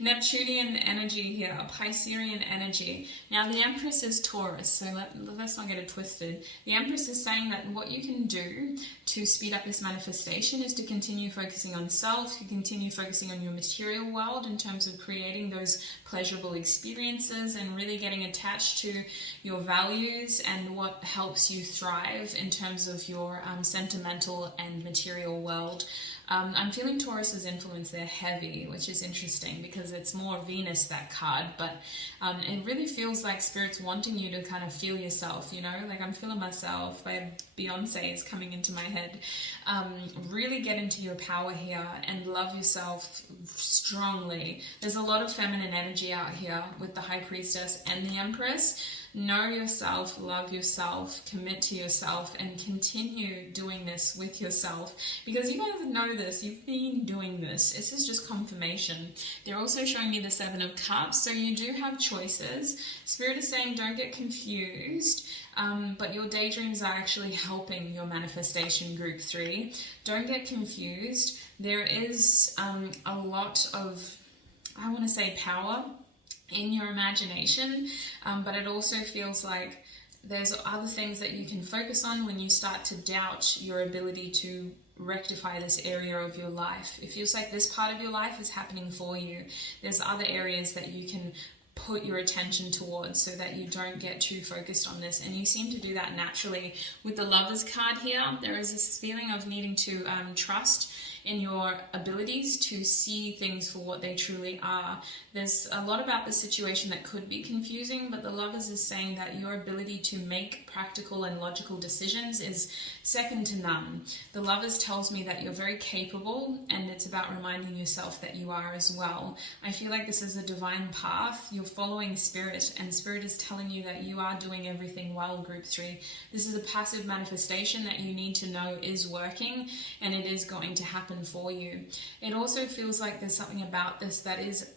Neptunian energy here, Piscean energy. Now the Empress is Taurus, so let's not get it twisted. The Empress is saying that what you can do to speed up this manifestation is to continue focusing on self, to continue focusing on your material world in terms of creating those pleasurable experiences and really getting attached to your values and what helps you thrive in terms of your sentimental and material world. I'm feeling Taurus's influence there heavy, which is interesting because it's more Venus, that card, but it really feels like Spirit's wanting you to kind of feel yourself, you know, like I'm feeling myself by Beyonce is coming into my head. Really get into your power here and love yourself strongly. There's a lot of feminine energy out here with the High Priestess and the Empress. Know yourself, love yourself, commit to yourself, and continue doing this with yourself because you guys know this, you've been doing this. This is just confirmation. They're also showing me the 7 of Cups, so you do have choices. Spirit is saying don't get confused, but your daydreams are actually helping your manifestation, Group 3. Don't get confused. There is a lot of, I want to say, power in your imagination, but it also feels like there's other things that you can focus on when you start to doubt your ability to rectify this area of your life. It feels like this part of your life is happening for you. There's other areas that you can put your attention towards so that you don't get too focused on this, and you seem to do that naturally. With the Lovers card here, there is this feeling of needing to trust in your abilities to see things for what they truly are. There's a lot about the situation that could be confusing, but the Lovers is saying that your ability to make practical and logical decisions is second to none. The Lovers tells me that you're very capable, and it's about reminding yourself that you are as well. I feel like this is a divine path. You're following Spirit, and Spirit is telling you that you are doing everything well, Group 3. This is a passive manifestation that you need to know is working, and it is going to happen for you. It also feels like there's something about this that is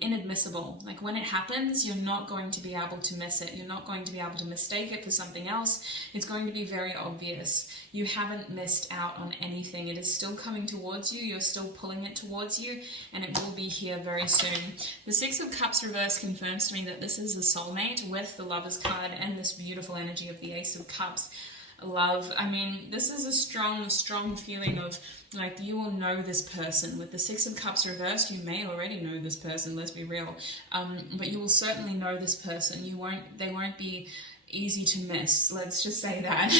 inadmissible. Like when it happens, you're not going to be able to miss it. You're not going to be able to mistake it for something else. It's going to be very obvious. You haven't missed out on anything. It is still coming towards you. You're still pulling it towards you, and it will be here very soon. The 6 of Cups reverse confirms to me that this is a soulmate with the Lovers card and this beautiful energy of the Ace of Cups. Love. I mean, this is a strong feeling of like you will know this person. With the 6 of Cups reversed, you may already know this person, let's be real, but you will certainly know this person. They won't be easy to miss, let's just say that.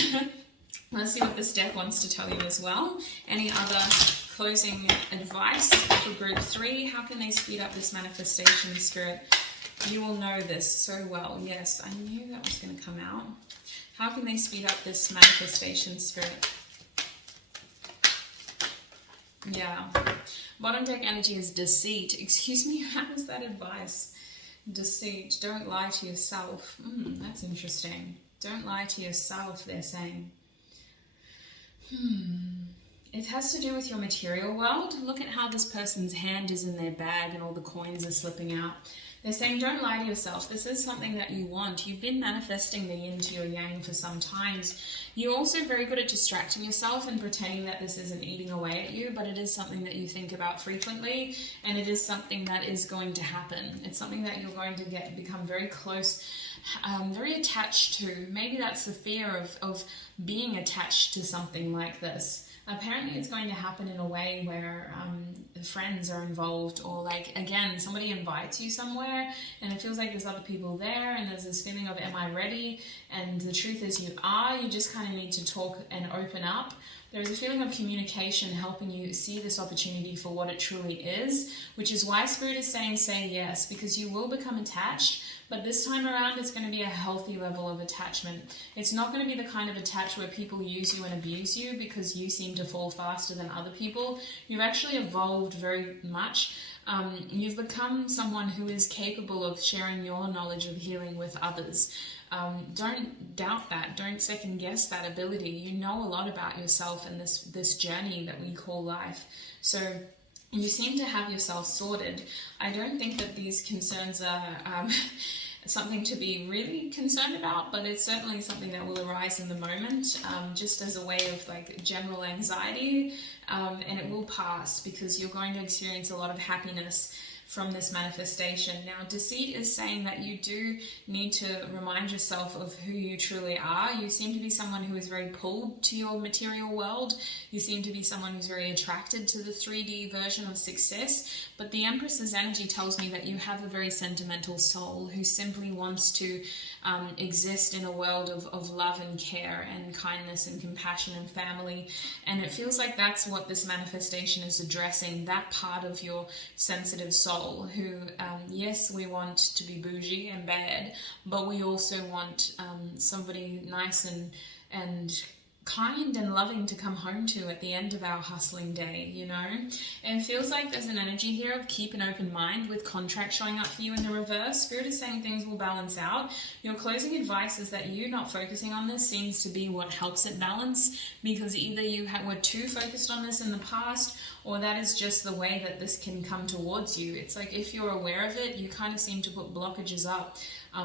Let's see what this deck wants to tell you as well. Any other closing advice for Group 3? How can they speed up this manifestation, Spirit? You will know this so well. Yes, I knew that was going to come out. How can they speed up this manifestation, Spirit? Yeah. Bottom deck energy is deceit. Excuse me, how is that advice? Deceit. Don't lie to yourself. That's interesting. Don't lie to yourself, they're saying. It has to do with your material world. Look at how this person's hand is in their bag and all the coins are slipping out. They're saying don't lie to yourself. This is something that you want. You've been manifesting the yin to your yang for some times. You're also very good at distracting yourself and pretending that this isn't eating away at you, but it is something that you think about frequently, and it is something that is going to happen. It's something that you're going to become very close, very attached to. Maybe that's the fear of being attached to something like this. Apparently it's going to happen in a way where friends are involved, or like, again, somebody invites you somewhere and it feels like there's other people there and there's this feeling of, am I ready? And the truth is you are. You just kind of need to talk and open up. There's a feeling of communication helping you see this opportunity for what it truly is, which is why Spirit is saying say yes, because you will become attached, but this time around it's going to be a healthy level of attachment. It's not going to be the kind of attach where people use you and abuse you because you seem to fall faster than other people. You've actually evolved very much. You've become someone who is capable of sharing your knowledge of healing with others. Don't doubt that. Don't second guess that ability. You know a lot about yourself and this journey that we call life. So you seem to have yourself sorted. I don't think that these concerns are something to be really concerned about, but it's certainly something that will arise in the moment, just as a way of like general anxiety, and it will pass because you're going to experience a lot of happiness from this manifestation. Now, deceit is saying that you do need to remind yourself of who you truly are. You seem to be someone who is very pulled to your material world. You seem to be someone who's very attracted to the 3D version of success. But the Empress's energy tells me that you have a very sentimental soul who simply wants to exist in a world of love and care and kindness and compassion and family. And it feels like that's what this manifestation is addressing, that part of your sensitive soul who, yes, we want to be bougie and bad, but we also want somebody nice and kind and loving to come home to at the end of our hustling day, you know? And it feels like there's an energy here of keep an open mind with contract showing up for you in the reverse. Spirit is saying things will balance out. Your closing advice is that you not focusing on this seems to be what helps it balance, because either you were too focused on this in the past, or that is just the way that this can come towards you. It's like if you're aware of it, you kind of seem to put blockages up.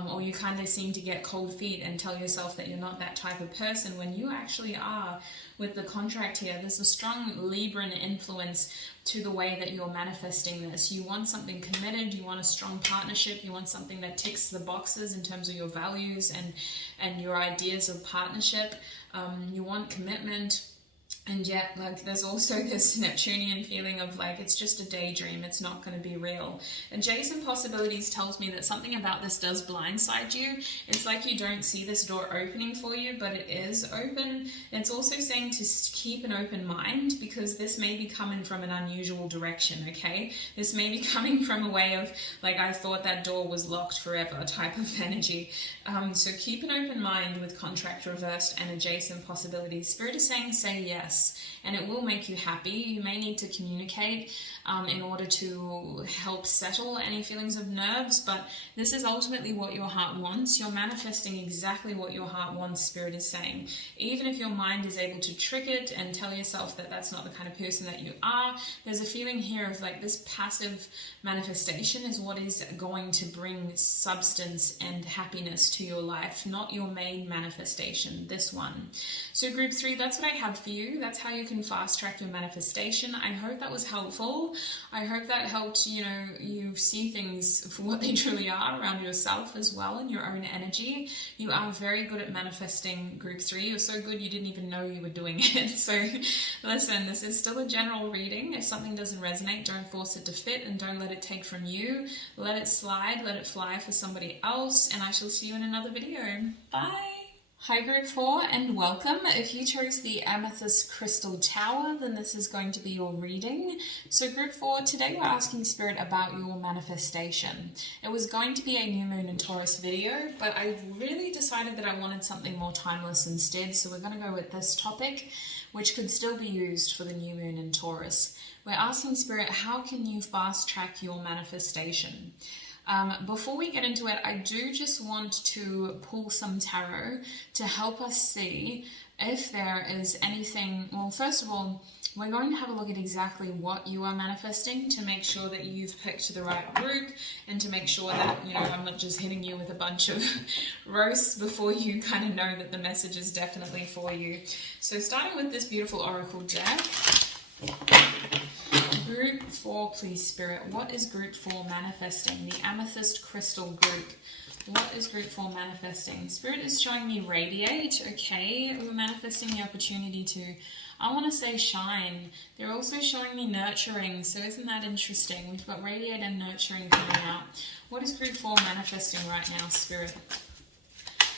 Or you kind of seem to get cold feet and tell yourself that you're not that type of person when you actually are. With the contract here, there's a strong Libran influence to the way that you're manifesting this. You want something committed, you want a strong partnership, you want something that ticks the boxes in terms of your values and your ideas of partnership. You want commitment. And yet, like, there's also this Neptunian feeling of like, it's just a daydream, it's not going to be real. Adjacent possibilities tells me that something about this does blindside you. It's like you don't see this door opening for you, but it is open. It's also saying to keep an open mind, because this may be coming from an unusual direction, okay? This may be coming from a way of, like, I thought that door was locked forever type of energy. So keep an open mind with contract reversed and adjacent possibilities. Spirit is saying say yes. And it will make you happy. You may need to communicate in order to help settle any feelings of nerves, but this is ultimately what your heart wants. You're manifesting exactly what your heart wants, Spirit is saying. Even if your mind is able to trick it and tell yourself that that's not the kind of person that you are, there's a feeling here of like this passive manifestation is what is going to bring substance and happiness to your life, not your main manifestation, this one. So group 3, that's what I have for you. That's how you can fast track your manifestation. I hope that was helpful. I hope that helped, you see things for what they truly are around yourself as well in your own energy. You are very good at manifesting, group 3. You're so good you didn't even know you were doing it. So listen, this is still a general reading. If something doesn't resonate, don't force it to fit and don't let it take from you. Let it slide, let it fly for somebody else, and I shall see you in another video. Bye! Hi group 4 and welcome. If you chose the Amethyst Crystal Tower, then this is going to be your reading. So group 4, today we're asking Spirit about your manifestation. It was going to be a new moon in Taurus video, but I really decided that I wanted something more timeless instead, so we're going to go with this topic, which could still be used for the new moon in Taurus. We're asking Spirit, how can you fast track your manifestation? Before we get into it, I do just want to pull some tarot to help us see if there is anything. Well, first of all, we're going to have a look at exactly what you are manifesting to make sure that you've picked the right group and to make sure that, I'm not just hitting you with a bunch of roasts before you kind of know that the message is definitely for you. So starting with this beautiful oracle deck. Group 4, please, Spirit. What is group 4 manifesting? The Amethyst Crystal group. What is group 4 manifesting? Spirit is showing me radiate. Okay, we're manifesting the opportunity to, I want to say, shine. They're also showing me nurturing. So isn't that interesting? We've got radiate and nurturing coming out. What is group 4 manifesting right now, Spirit?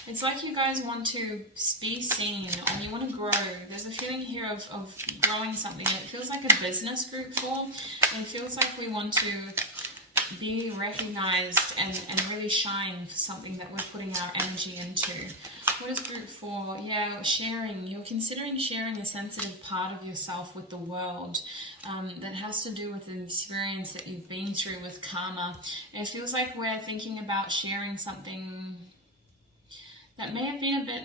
It's like you guys want to be seen or you want to grow. There's a feeling here of growing something. It feels like a business, group 4. It feels like we want to be recognized and really shine for something that we're putting our energy into. What is group 4? Yeah, sharing. You're considering sharing a sensitive part of yourself with the world that has to do with the experience that you've been through with karma. It feels like we're thinking about sharing something that may have been a bit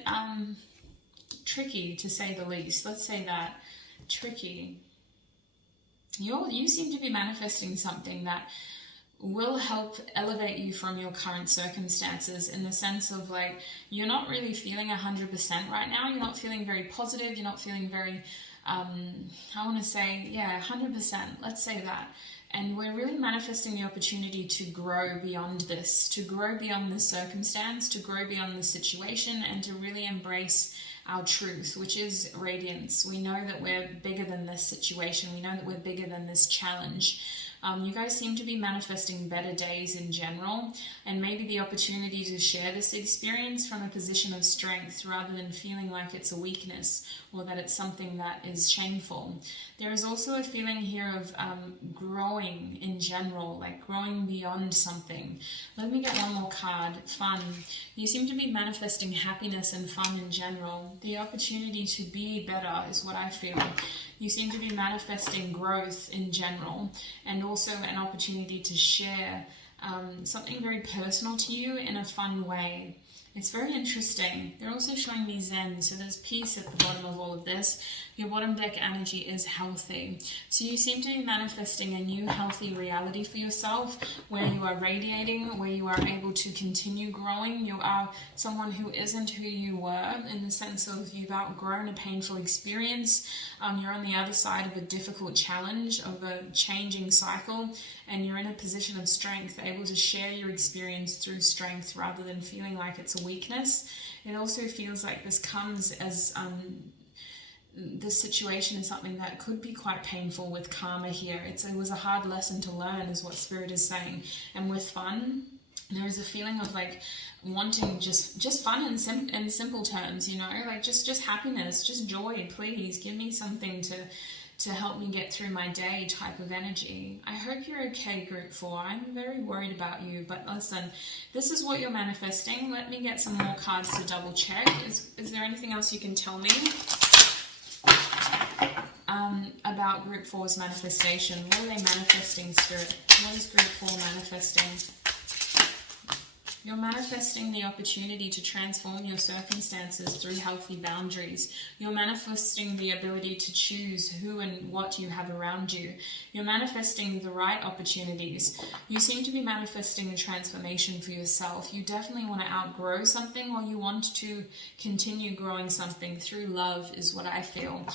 tricky, to say the least. Let's say that. Tricky. You seem to be manifesting something that will help elevate you from your current circumstances, in the sense of like, you're not really feeling 100% right now. You're not feeling very positive. You're not feeling very, I want to say, yeah, 100%. Let's say that. And we're really manifesting the opportunity to grow beyond this, to grow beyond this circumstance, to grow beyond this situation, and to really embrace our truth, which is radiance. We know that we're bigger than this situation. We know that we're bigger than this challenge. You guys seem to be manifesting better days in general, and maybe the opportunity to share this experience from a position of strength rather than feeling like it's a weakness or that it's something that is shameful. There is also a feeling here of growing in general, like growing beyond something. Let me get one more card. Fun. You seem to be manifesting happiness and fun in general. The opportunity to be better is what I feel. You seem to be manifesting growth in general, and also an opportunity to share something very personal to you in a fun way. It's very interesting. They're also showing me Zen, so there's peace at the bottom of all of this. Your bottom deck energy is healthy. So you seem to be manifesting a new healthy reality for yourself, where you are radiating, where you are able to continue growing. You are someone who isn't who you were, in the sense of you've outgrown a painful experience. You're on the other side of a difficult challenge, of a changing cycle, and you're in a position of strength, able to share your experience through strength rather than feeling like it's a weakness. It also feels like this comes as this situation is something that could be quite painful with karma here. It was a hard lesson to learn, is what Spirit is saying. And with fun, there is a feeling of like wanting just fun in simple terms, you know, like just happiness, just joy. Please give me something to help me get through my day type of energy. I hope you're okay, Group 4. I'm very worried about you, but listen, this is what you're manifesting. Let me get some more cards to double check. Is there anything else you can tell me about Group 4's manifestation? What are they manifesting, Spirit? What is Group 4 manifesting? You're manifesting the opportunity to transform your circumstances through healthy boundaries. You're manifesting the ability to choose who and what you have around you. You're manifesting the right opportunities. You seem to be manifesting a transformation for yourself. You definitely want to outgrow something, or you want to continue growing something through love, is what I feel.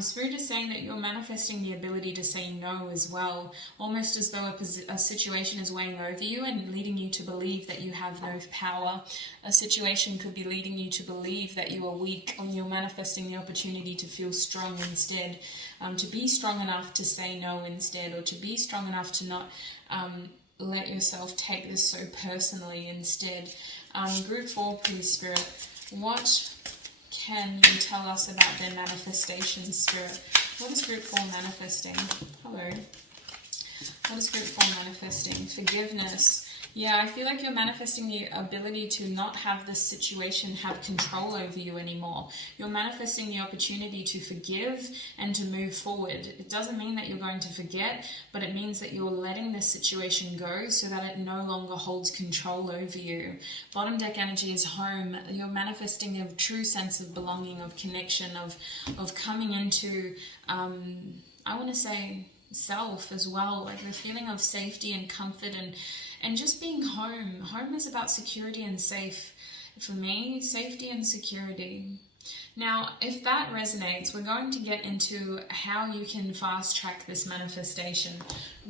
Spirit is saying that you're manifesting the ability to say no as well, almost as though a situation is weighing over you and leading you to believe that you have no power. A situation could be leading you to believe that you are weak, or you're manifesting the opportunity to feel strong instead, to be strong enough to say no instead, or to be strong enough to not let yourself take this so personally instead. Group 4, please, Spirit. What can you tell us about their manifestation, Spirit? What is Group 4 manifesting? Hello. What is Group 4 manifesting? Forgiveness. Yeah, I feel like you're manifesting the ability to not have this situation have control over you anymore. You're manifesting the opportunity to forgive and to move forward. It doesn't mean that you're going to forget, but it means that you're letting this situation go so that it no longer holds control over you. Bottom deck energy is home. You're manifesting a true sense of belonging, of connection, of coming into, I want to say, self as well, like the feeling of safety and comfort and just being home. Home is about security and safe. For me, safety and security. Now, if that resonates, we're going to get into how you can fast track this manifestation,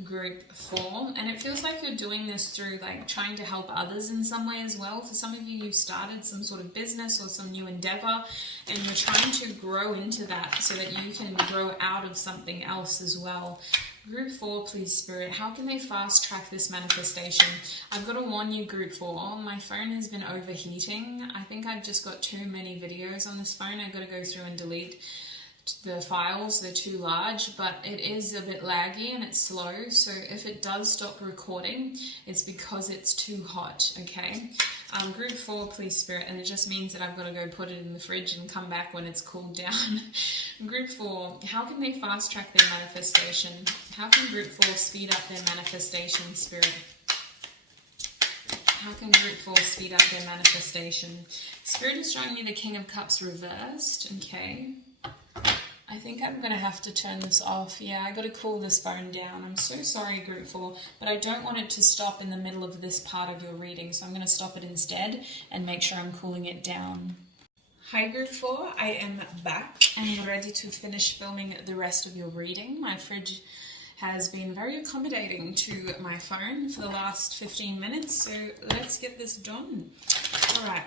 Group 4. And it feels like you're doing this through like trying to help others in some way as well. For some of you, you've started some sort of business or some new endeavor, and you're trying to grow into that so that you can grow out of something else as well. Group 4, please, Spirit. How can they fast track this manifestation? I've got to warn you, Group 4. My phone has been overheating. I think I've just got too many videos on this phone. I've got to go through and delete the files. They're too large, but it is a bit laggy and it's slow. So if it does stop recording, it's because it's too hot, okay? Group 4, please, Spirit, and it just means that I've got to go put it in the fridge and come back when it's cooled down. Group 4, how can they fast track their manifestation? How can Group 4 speed up their manifestation, Spirit? How can group 4 speed up their manifestation? Spirit is showing me the King of Cups reversed. Okay. I think I'm going to have to turn this off. Yeah, I got to cool this phone down. I'm so sorry, group 4, but I don't want it to stop in the middle of this part of your reading, so I'm going to stop it instead and make sure I'm cooling it down. Hi group 4, I am back and ready to finish filming the rest of your reading. My fridge has been very accommodating to my phone for the last 15 minutes, so let's get this done. Alright,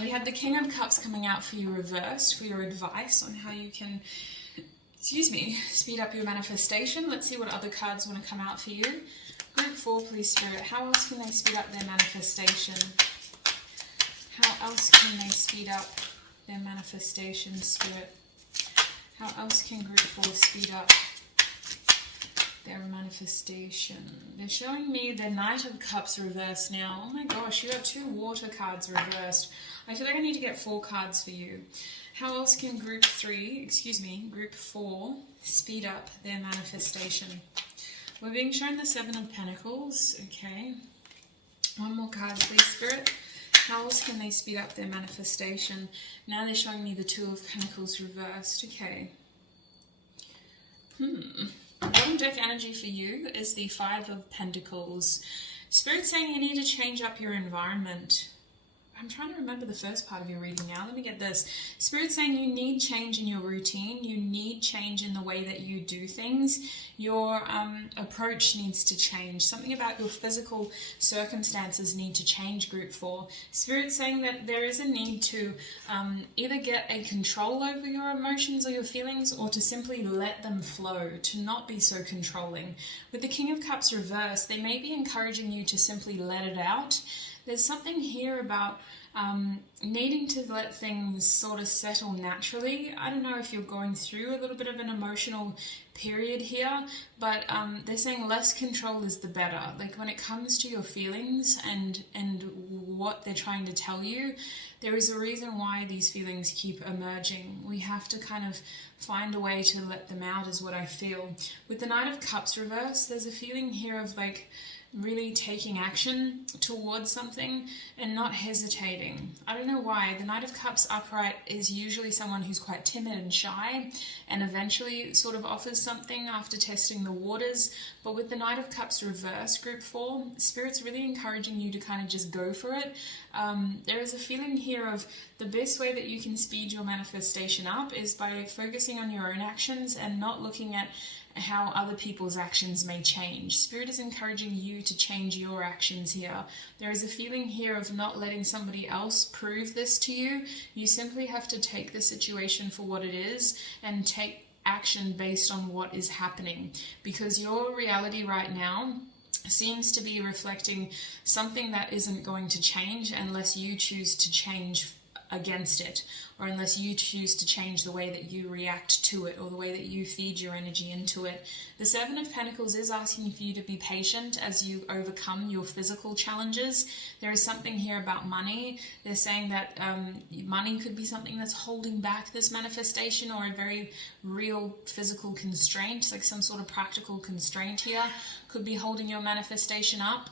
we had the King of Cups coming out for you reversed, for your advice on how you can, speed up your manifestation. Let's see what other cards want to come out for you. Group 4, please Spirit, how else can they speed up their manifestation? How else can they speed up their manifestation, Spirit? How else can group 4 speed up their manifestation? They're showing me the Knight of Cups reversed now. Oh my gosh, you have 2 water cards reversed. I feel like I need to get 4 cards for you. How else can group 4 speed up their manifestation? We're being shown the 7 of Pentacles. Okay. One more card, please, Spirit. How else can they speed up their manifestation? Now they're showing me the 2 of Pentacles reversed. Okay. Bottom deck energy for you is the 5 of Pentacles. Spirit's saying you need to change up your environment. I'm trying to remember the first part of your reading now. Let me get this. Spirit's saying you need change in your routine. You need change in the way that you do things. Your approach needs to change. Something about your physical circumstances need to change, group 4. Spirit's saying that there is a need to either get a control over your emotions or your feelings, or to simply let them flow, to not be so controlling. With the King of Cups reversed, they may be encouraging you to simply let it out. There's something here about needing to let things sort of settle naturally. I don't know if you're going through a little bit of an emotional period here, but they're saying less control is the better. Like when it comes to your feelings and what they're trying to tell you, there is a reason why these feelings keep emerging. We have to kind of find a way to let them out, is what I feel. With the Knight of Cups reversed, there's a feeling here of like really taking action towards something and not hesitating. I don't know why. The Knight of Cups upright is usually someone who's quite timid and shy and eventually sort of offers something after testing the waters. But with the Knight of Cups reverse, group 4, Spirit's really encouraging you to kind of just go for it. There is a feeling here of the best way that you can speed your manifestation up is by focusing on your own actions and not looking at how other people's actions may change. Spirit is encouraging you to change your actions here. There is a feeling here of not letting somebody else prove this to you. You simply have to take the situation for what it is and take action based on what is happening, because your reality right now seems to be reflecting something that isn't going to change unless you choose to change against it, or unless you choose to change the way that you react to it or the way that you feed your energy into it. The 7 of Pentacles is asking for you to be patient as you overcome your physical challenges. There is something here about money. They're saying that money could be something that's holding back this manifestation, or a very real physical constraint, like some sort of practical constraint here could be holding your manifestation up.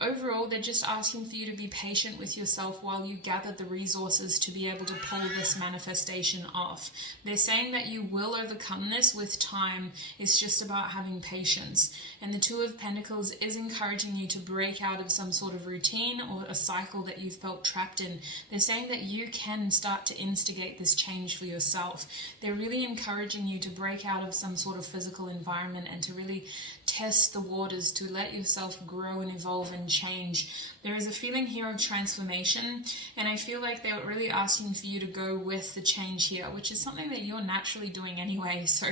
Overall, they're just asking for you to be patient with yourself while you gather the resources to be able to pull this manifestation off. They're saying that you will overcome this with time. It's just about having patience. And the 2 of Pentacles is encouraging you to break out of some sort of routine or a cycle that you've felt trapped in. They're saying that you can start to instigate this change for yourself. They're really encouraging you to break out of some sort of physical environment and to really test the waters, to let yourself grow and evolve and change. There is a feeling here of transformation, and I feel like they're really asking for you to go with the change here, which is something that you're naturally doing anyway. So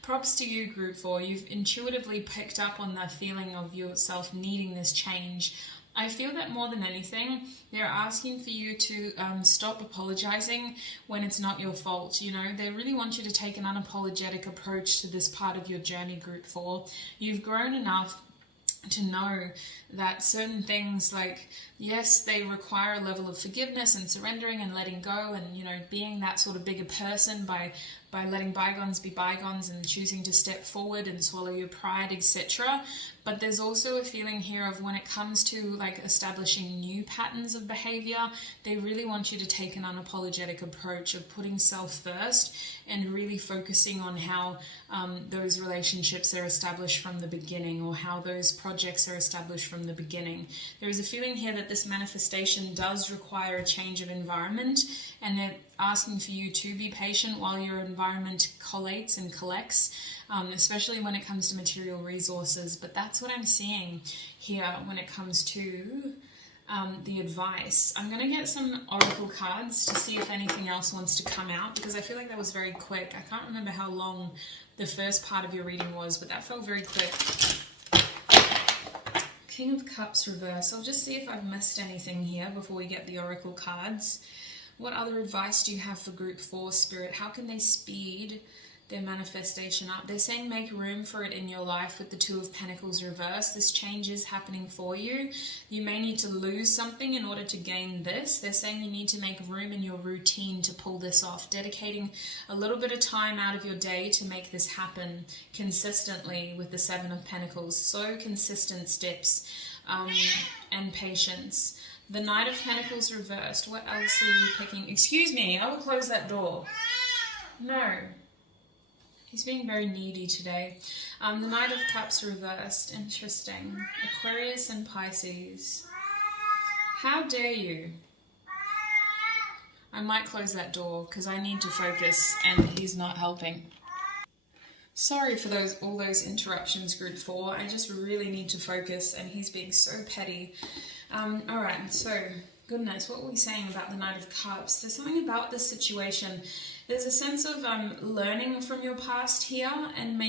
props to you, group 4. You've intuitively picked up on that feeling of yourself needing this change. I feel that more than anything, they're asking for you to stop apologizing when it's not your fault. You know, they really want you to take an unapologetic approach to this part of your journey, group 4. You've grown enough to know that certain things, like, yes, they require a level of forgiveness and surrendering and letting go and, you know, being that sort of bigger person by by letting bygones be bygones and choosing to step forward and swallow your pride, etc. But there's also a feeling here of when it comes to like establishing new patterns of behavior, they really want you to take an unapologetic approach of putting self first and really focusing on how those relationships are established from the beginning, or how those projects are established from the beginning. There is a feeling here that this manifestation does require a change of environment, and they're asking for you to be patient while your environment collates and collects, especially when it comes to material resources. But that's what I'm seeing here when it comes to the advice. I'm going to get some oracle cards to see if anything else wants to come out, because I feel like that was very quick. I can't remember how long the first part of your reading was, but that felt very quick. King of Cups reverse. I'll just see if I've missed anything here before we get the oracle cards. What other advice do you have for group 4, Spirit? How can they speed their manifestation up? They're saying make room for it in your life with the Two of Pentacles reverse. This change is happening for you. You may need to lose something in order to gain this. They're saying you need to make room in your routine to pull this off, dedicating a little bit of time out of your day to make this happen consistently with the Seven of Pentacles. So consistent steps and patience. The Knight of Pentacles reversed. What else are you picking? Excuse me, I will close that door. No. He's being very needy today. The Knight of Cups reversed. Interesting. Aquarius and Pisces. How dare you? I might close that door because I need to focus and he's not helping. Sorry for all those interruptions, group 4. I just really need to focus and he's being so petty. Alright, so, goodness, what were we saying about the Knight of Cups? There's something about this situation. There's a sense of learning from your past here and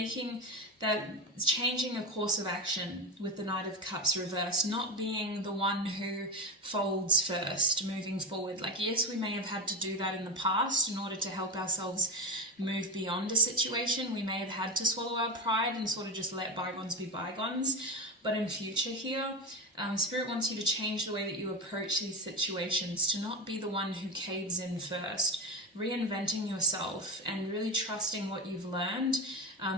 changing a course of action with the Knight of Cups reversed, not being the one who folds first, moving forward. Like, yes, we may have had to do that in the past in order to help ourselves move beyond a situation. We may have had to swallow our pride and sort of just let bygones be bygones. But in future here, Spirit wants you to change the way that you approach these situations, to not be the one who caves in first, reinventing yourself and really trusting what you've learned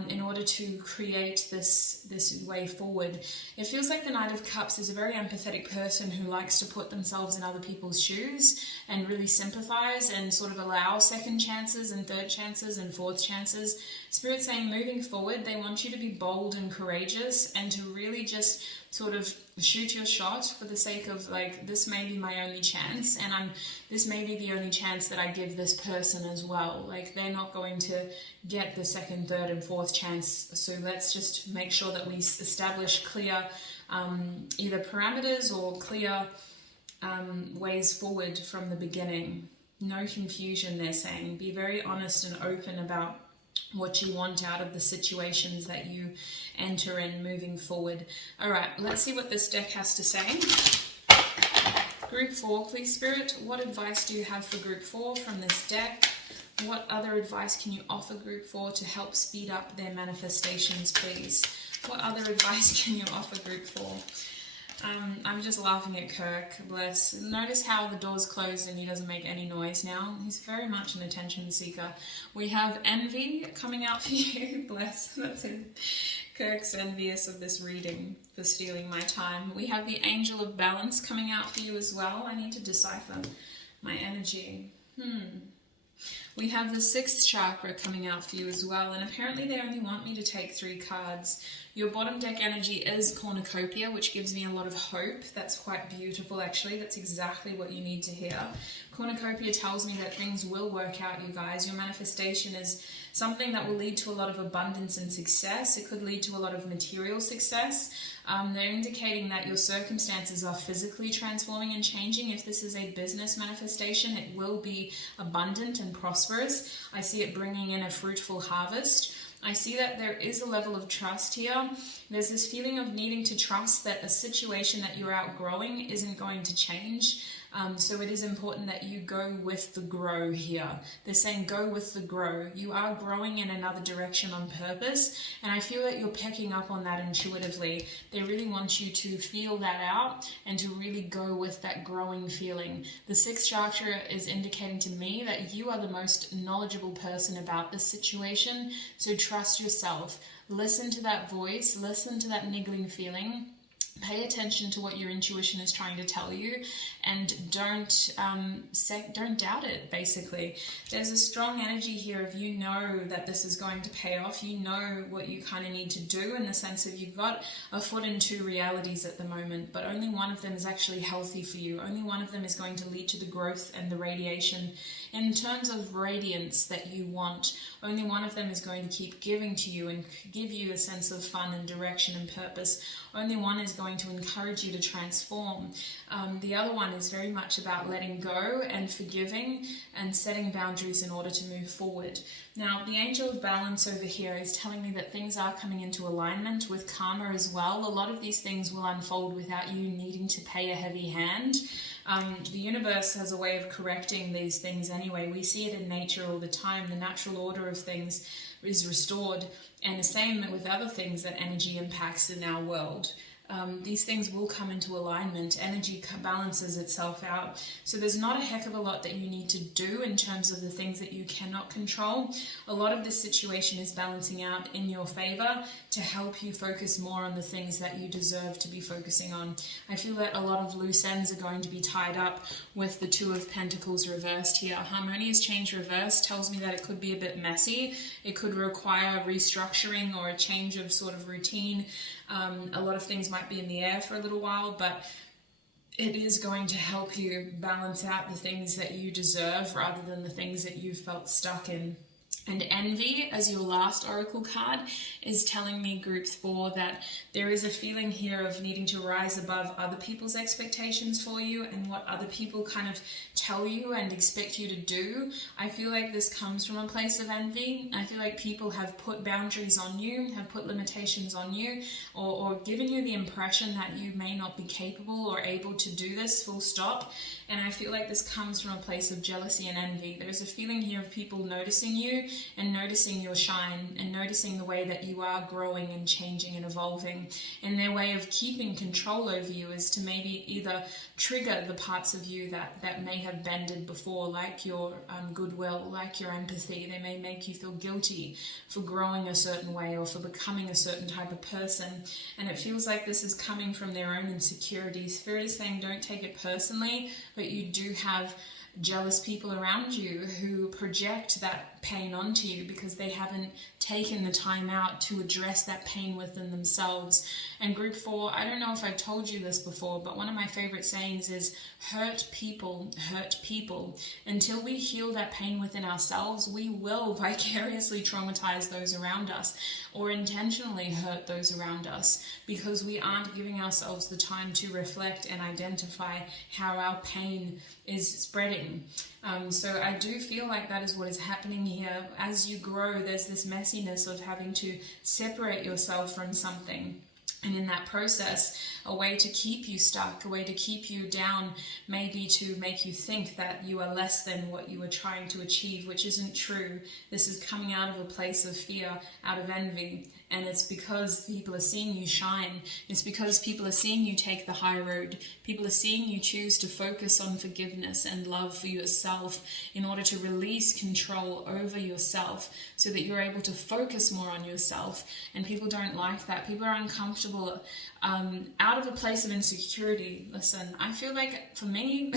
in order to create this way forward. It feels like the Knight of Cups is a very empathetic person who likes to put themselves in other people's shoes and really sympathize and sort of allow second chances and third chances and fourth chances. Spirit saying moving forward, they want you to be bold and courageous and to really just sort of shoot your shot for the sake of, like, this may be my only chance, and this may be the only chance that I give this person as well. Like, they're not going to get the second, third, and fourth chance, so let's just make sure that we establish clear either parameters or clear ways forward from the beginning. No confusion, they're saying. Be very honest and open about what you want out of the situations that you enter in moving forward. All right, let's see what this deck has to say. Group 4, please, Spirit. What advice do you have for Group 4 from this deck? What other advice can you offer Group 4 to help speed up their manifestations, please? What other advice can you offer Group 4? I'm just laughing at Kirk, bless. Notice how the door's closed and he doesn't make any noise now. He's very much an attention seeker. We have envy coming out for you, bless. That's it. Kirk's envious of this reading for stealing my time. We have the Angel of Balance coming out for you as well. I need to decipher my energy. We have the 6th chakra coming out for you as well, and apparently they only want me to take 3 cards. Your bottom deck energy is cornucopia, which gives me a lot of hope. That's quite beautiful, actually. That's exactly what you need to hear. Cornucopia tells me that things will work out, you guys. Your manifestation is something that will lead to a lot of abundance and success. It could lead to a lot of material success. They're indicating that your circumstances are physically transforming and changing. If this is a business manifestation, it will be abundant and prosperous. I see it bringing in a fruitful harvest. I see that there is a level of trust here. There's this feeling of needing to trust that a situation that you're outgrowing isn't going to change. So it is important that you go with the grow here. They're saying go with the grow. You are growing in another direction on purpose, and I feel that you're picking up on that intuitively. They really want you to feel that out and to really go with that growing feeling. The sixth chakra is indicating to me that you are the most knowledgeable person about this situation, so trust yourself. Listen to that voice, listen to that niggling feeling. Pay attention to what your intuition is trying to tell you, and don't doubt it, basically. There's a strong energy here of you know that this is going to pay off. You know what you kind of need to do, in the sense of you've got a foot in two realities at the moment, but only one of them is actually healthy for you. Only one of them is going to lead to the growth and the radiation in terms of radiance that you want. Only one of them is going to keep giving to you and give you a sense of fun and direction and purpose. Only one is going to encourage you to transform. The other one is very much about letting go and forgiving and setting boundaries in order to move forward. Now, the angel of balance over here is telling me that things are coming into alignment with karma as well. A lot of these things will unfold without you needing to pay a heavy hand. The universe has a way of correcting these things anyway. We see it in nature all the time. The natural order of things is restored, and the same with other things that energy impacts in our world. These things will come into alignment. Energy balances itself out. So there's not a heck of a lot that you need to do in terms of the things that you cannot control. A lot of this situation is balancing out in your favor to help you focus more on the things that you deserve to be focusing on. I feel that a lot of loose ends are going to be tied up with the Two of Pentacles reversed here. Harmonious change reversed tells me that it could be a bit messy. It could require restructuring or a change of sort of routine. A lot of things might be in the air for a little while, but it is going to help you balance out the things that you deserve rather than the things that you felt stuck in. And envy, as your last oracle card, is telling me, group 4, that there is a feeling here of needing to rise above other people's expectations for you and what other people kind of tell you and expect you to do. I feel like this comes from a place of envy. I feel like people have put boundaries on you, have put limitations on you, or given you the impression that you may not be capable or able to do this, full stop. And I feel like this comes from a place of jealousy and envy. There's a feeling here of people noticing you and noticing your shine and noticing the way that you are growing and changing and evolving. And their way of keeping control over you is to maybe either trigger the parts of you that may have bended before, like your goodwill, like your empathy. They may make you feel guilty for growing a certain way or for becoming a certain type of person. And it feels like this is coming from their own insecurities. Spirit is saying don't take it personally, but you do have jealous people around you who project that pain onto you because they haven't taken the time out to address that pain within themselves. And group 4, I don't know if I've told you this before, but one of my favorite sayings is hurt people. Until we heal that pain within ourselves, we will vicariously traumatize those around us or intentionally hurt those around us because we aren't giving ourselves the time to reflect and identify how our pain is spreading. So I do feel like that is what is happening here. As you grow, there's this messiness of having to separate yourself from something. And in that process, a way to keep you stuck, a way to keep you down, maybe to make you think that you are less than what you are trying to achieve, which isn't true. This is coming out of a place of fear, out of envy. And it's because people are seeing you shine. It's because people are seeing you take the high road. People are seeing you choose to focus on forgiveness and love for yourself in order to release control over yourself so that you're able to focus more on yourself. And people don't like that. People are uncomfortable out of a place of insecurity. Listen, I feel like for me,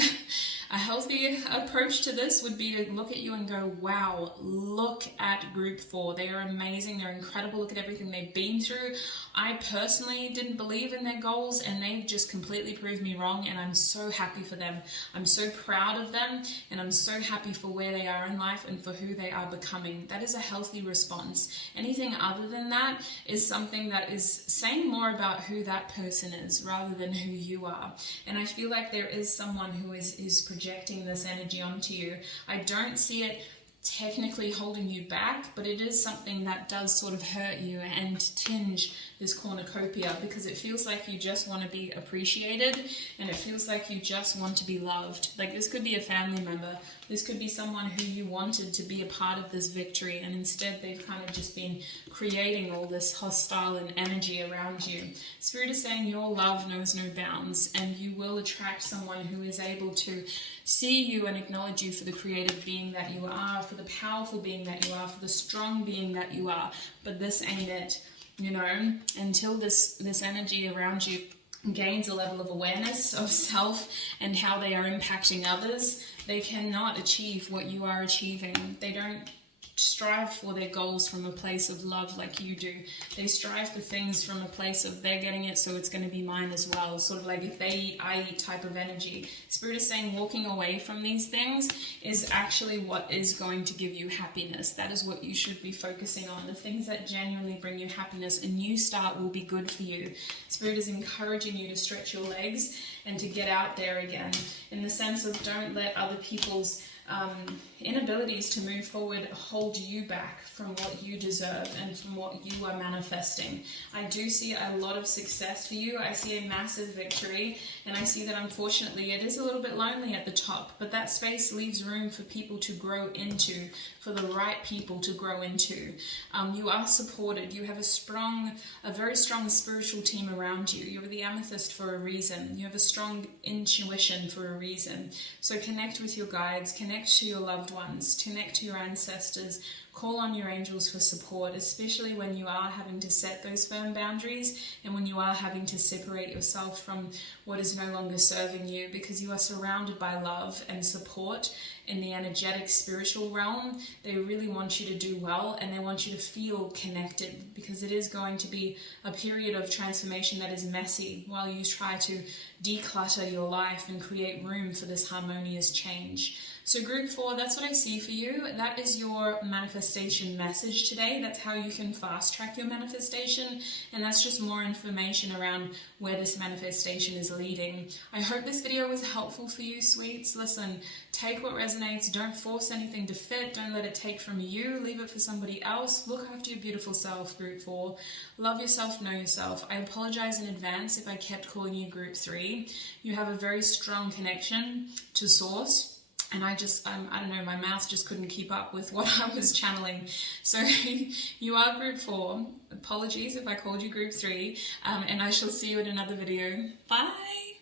a healthy approach to this would be to look at you and go, wow, look at group 4. They are amazing. They're incredible. Look at everything they've been through. I personally didn't believe in their goals and they've just completely proved me wrong, and I'm so happy for them. I'm so proud of them, and I'm so happy for where they are in life and for who they are becoming. That is a healthy response. Anything other than that is something that is saying more about who that person is rather than who you are. And I feel like there is someone who is projecting this energy onto you. I don't see it technically holding you back, but it is something that does sort of hurt you and tinge this cornucopia, because it feels like you just want to be appreciated, and it feels like you just want to be loved. Like, this could be a family member, this could be someone who you wanted to be a part of this victory, and instead they've kind of just been creating all this hostile and energy around you. Spirit is saying your love knows no bounds, and you will attract someone who is able to see you and acknowledge you for the creative being that you are, for the powerful being that you are, for the strong being that you are. But this ain't it, you know, until this energy around you gains a level of awareness of self and how they are impacting others, they cannot achieve what you are achieving. They don't strive for their goals from a place of love like you do. They strive for things from a place of they're getting it, so it's going to be mine as well. Sort of like if they eat, I eat type of energy. Spirit is saying walking away from these things is actually what is going to give you happiness. That is what you should be focusing on. The things that genuinely bring you happiness. A new start will be good for you. Spirit is encouraging you to stretch your legs and to get out there again, in the sense of don't let other people's inabilities to move forward hold you back from what you deserve and from what you are manifesting. I do see a lot of success for you. I see a massive victory, and I see that unfortunately it is a little bit lonely at the top, but that space leaves room for people to grow into, for the right people to grow into. You are supported. You have a very strong spiritual team around you. You're the amethyst for a reason. You have a strong intuition for a reason. So connect with your guides, connect to your loved ones, connect to your ancestors, call on your angels for support, especially when you are having to set those firm boundaries and when you are having to separate yourself from what is no longer serving you, because you are surrounded by love and support in the energetic spiritual realm. They really want you to do well, and they want you to feel connected, because it is going to be a period of transformation that is messy while you try to declutter your life and create room for this harmonious change. So group 4, that's what I see for you. That is your manifestation message today. That's how you can fast track your manifestation, and that's just more information around where this manifestation is leading. I hope this video was helpful for you, sweets. Listen, take what resonates. Don't force anything to fit. Don't let it take from you. Leave it for somebody else. Look after your beautiful self, group 4. Love yourself, know yourself. I apologize in advance if I kept calling you group 3. You have a very strong connection to source. And I don't know, my mouth just couldn't keep up with what I was channeling. So you are group 4. Apologies if I called you group 3. And I shall see you in another video. Bye!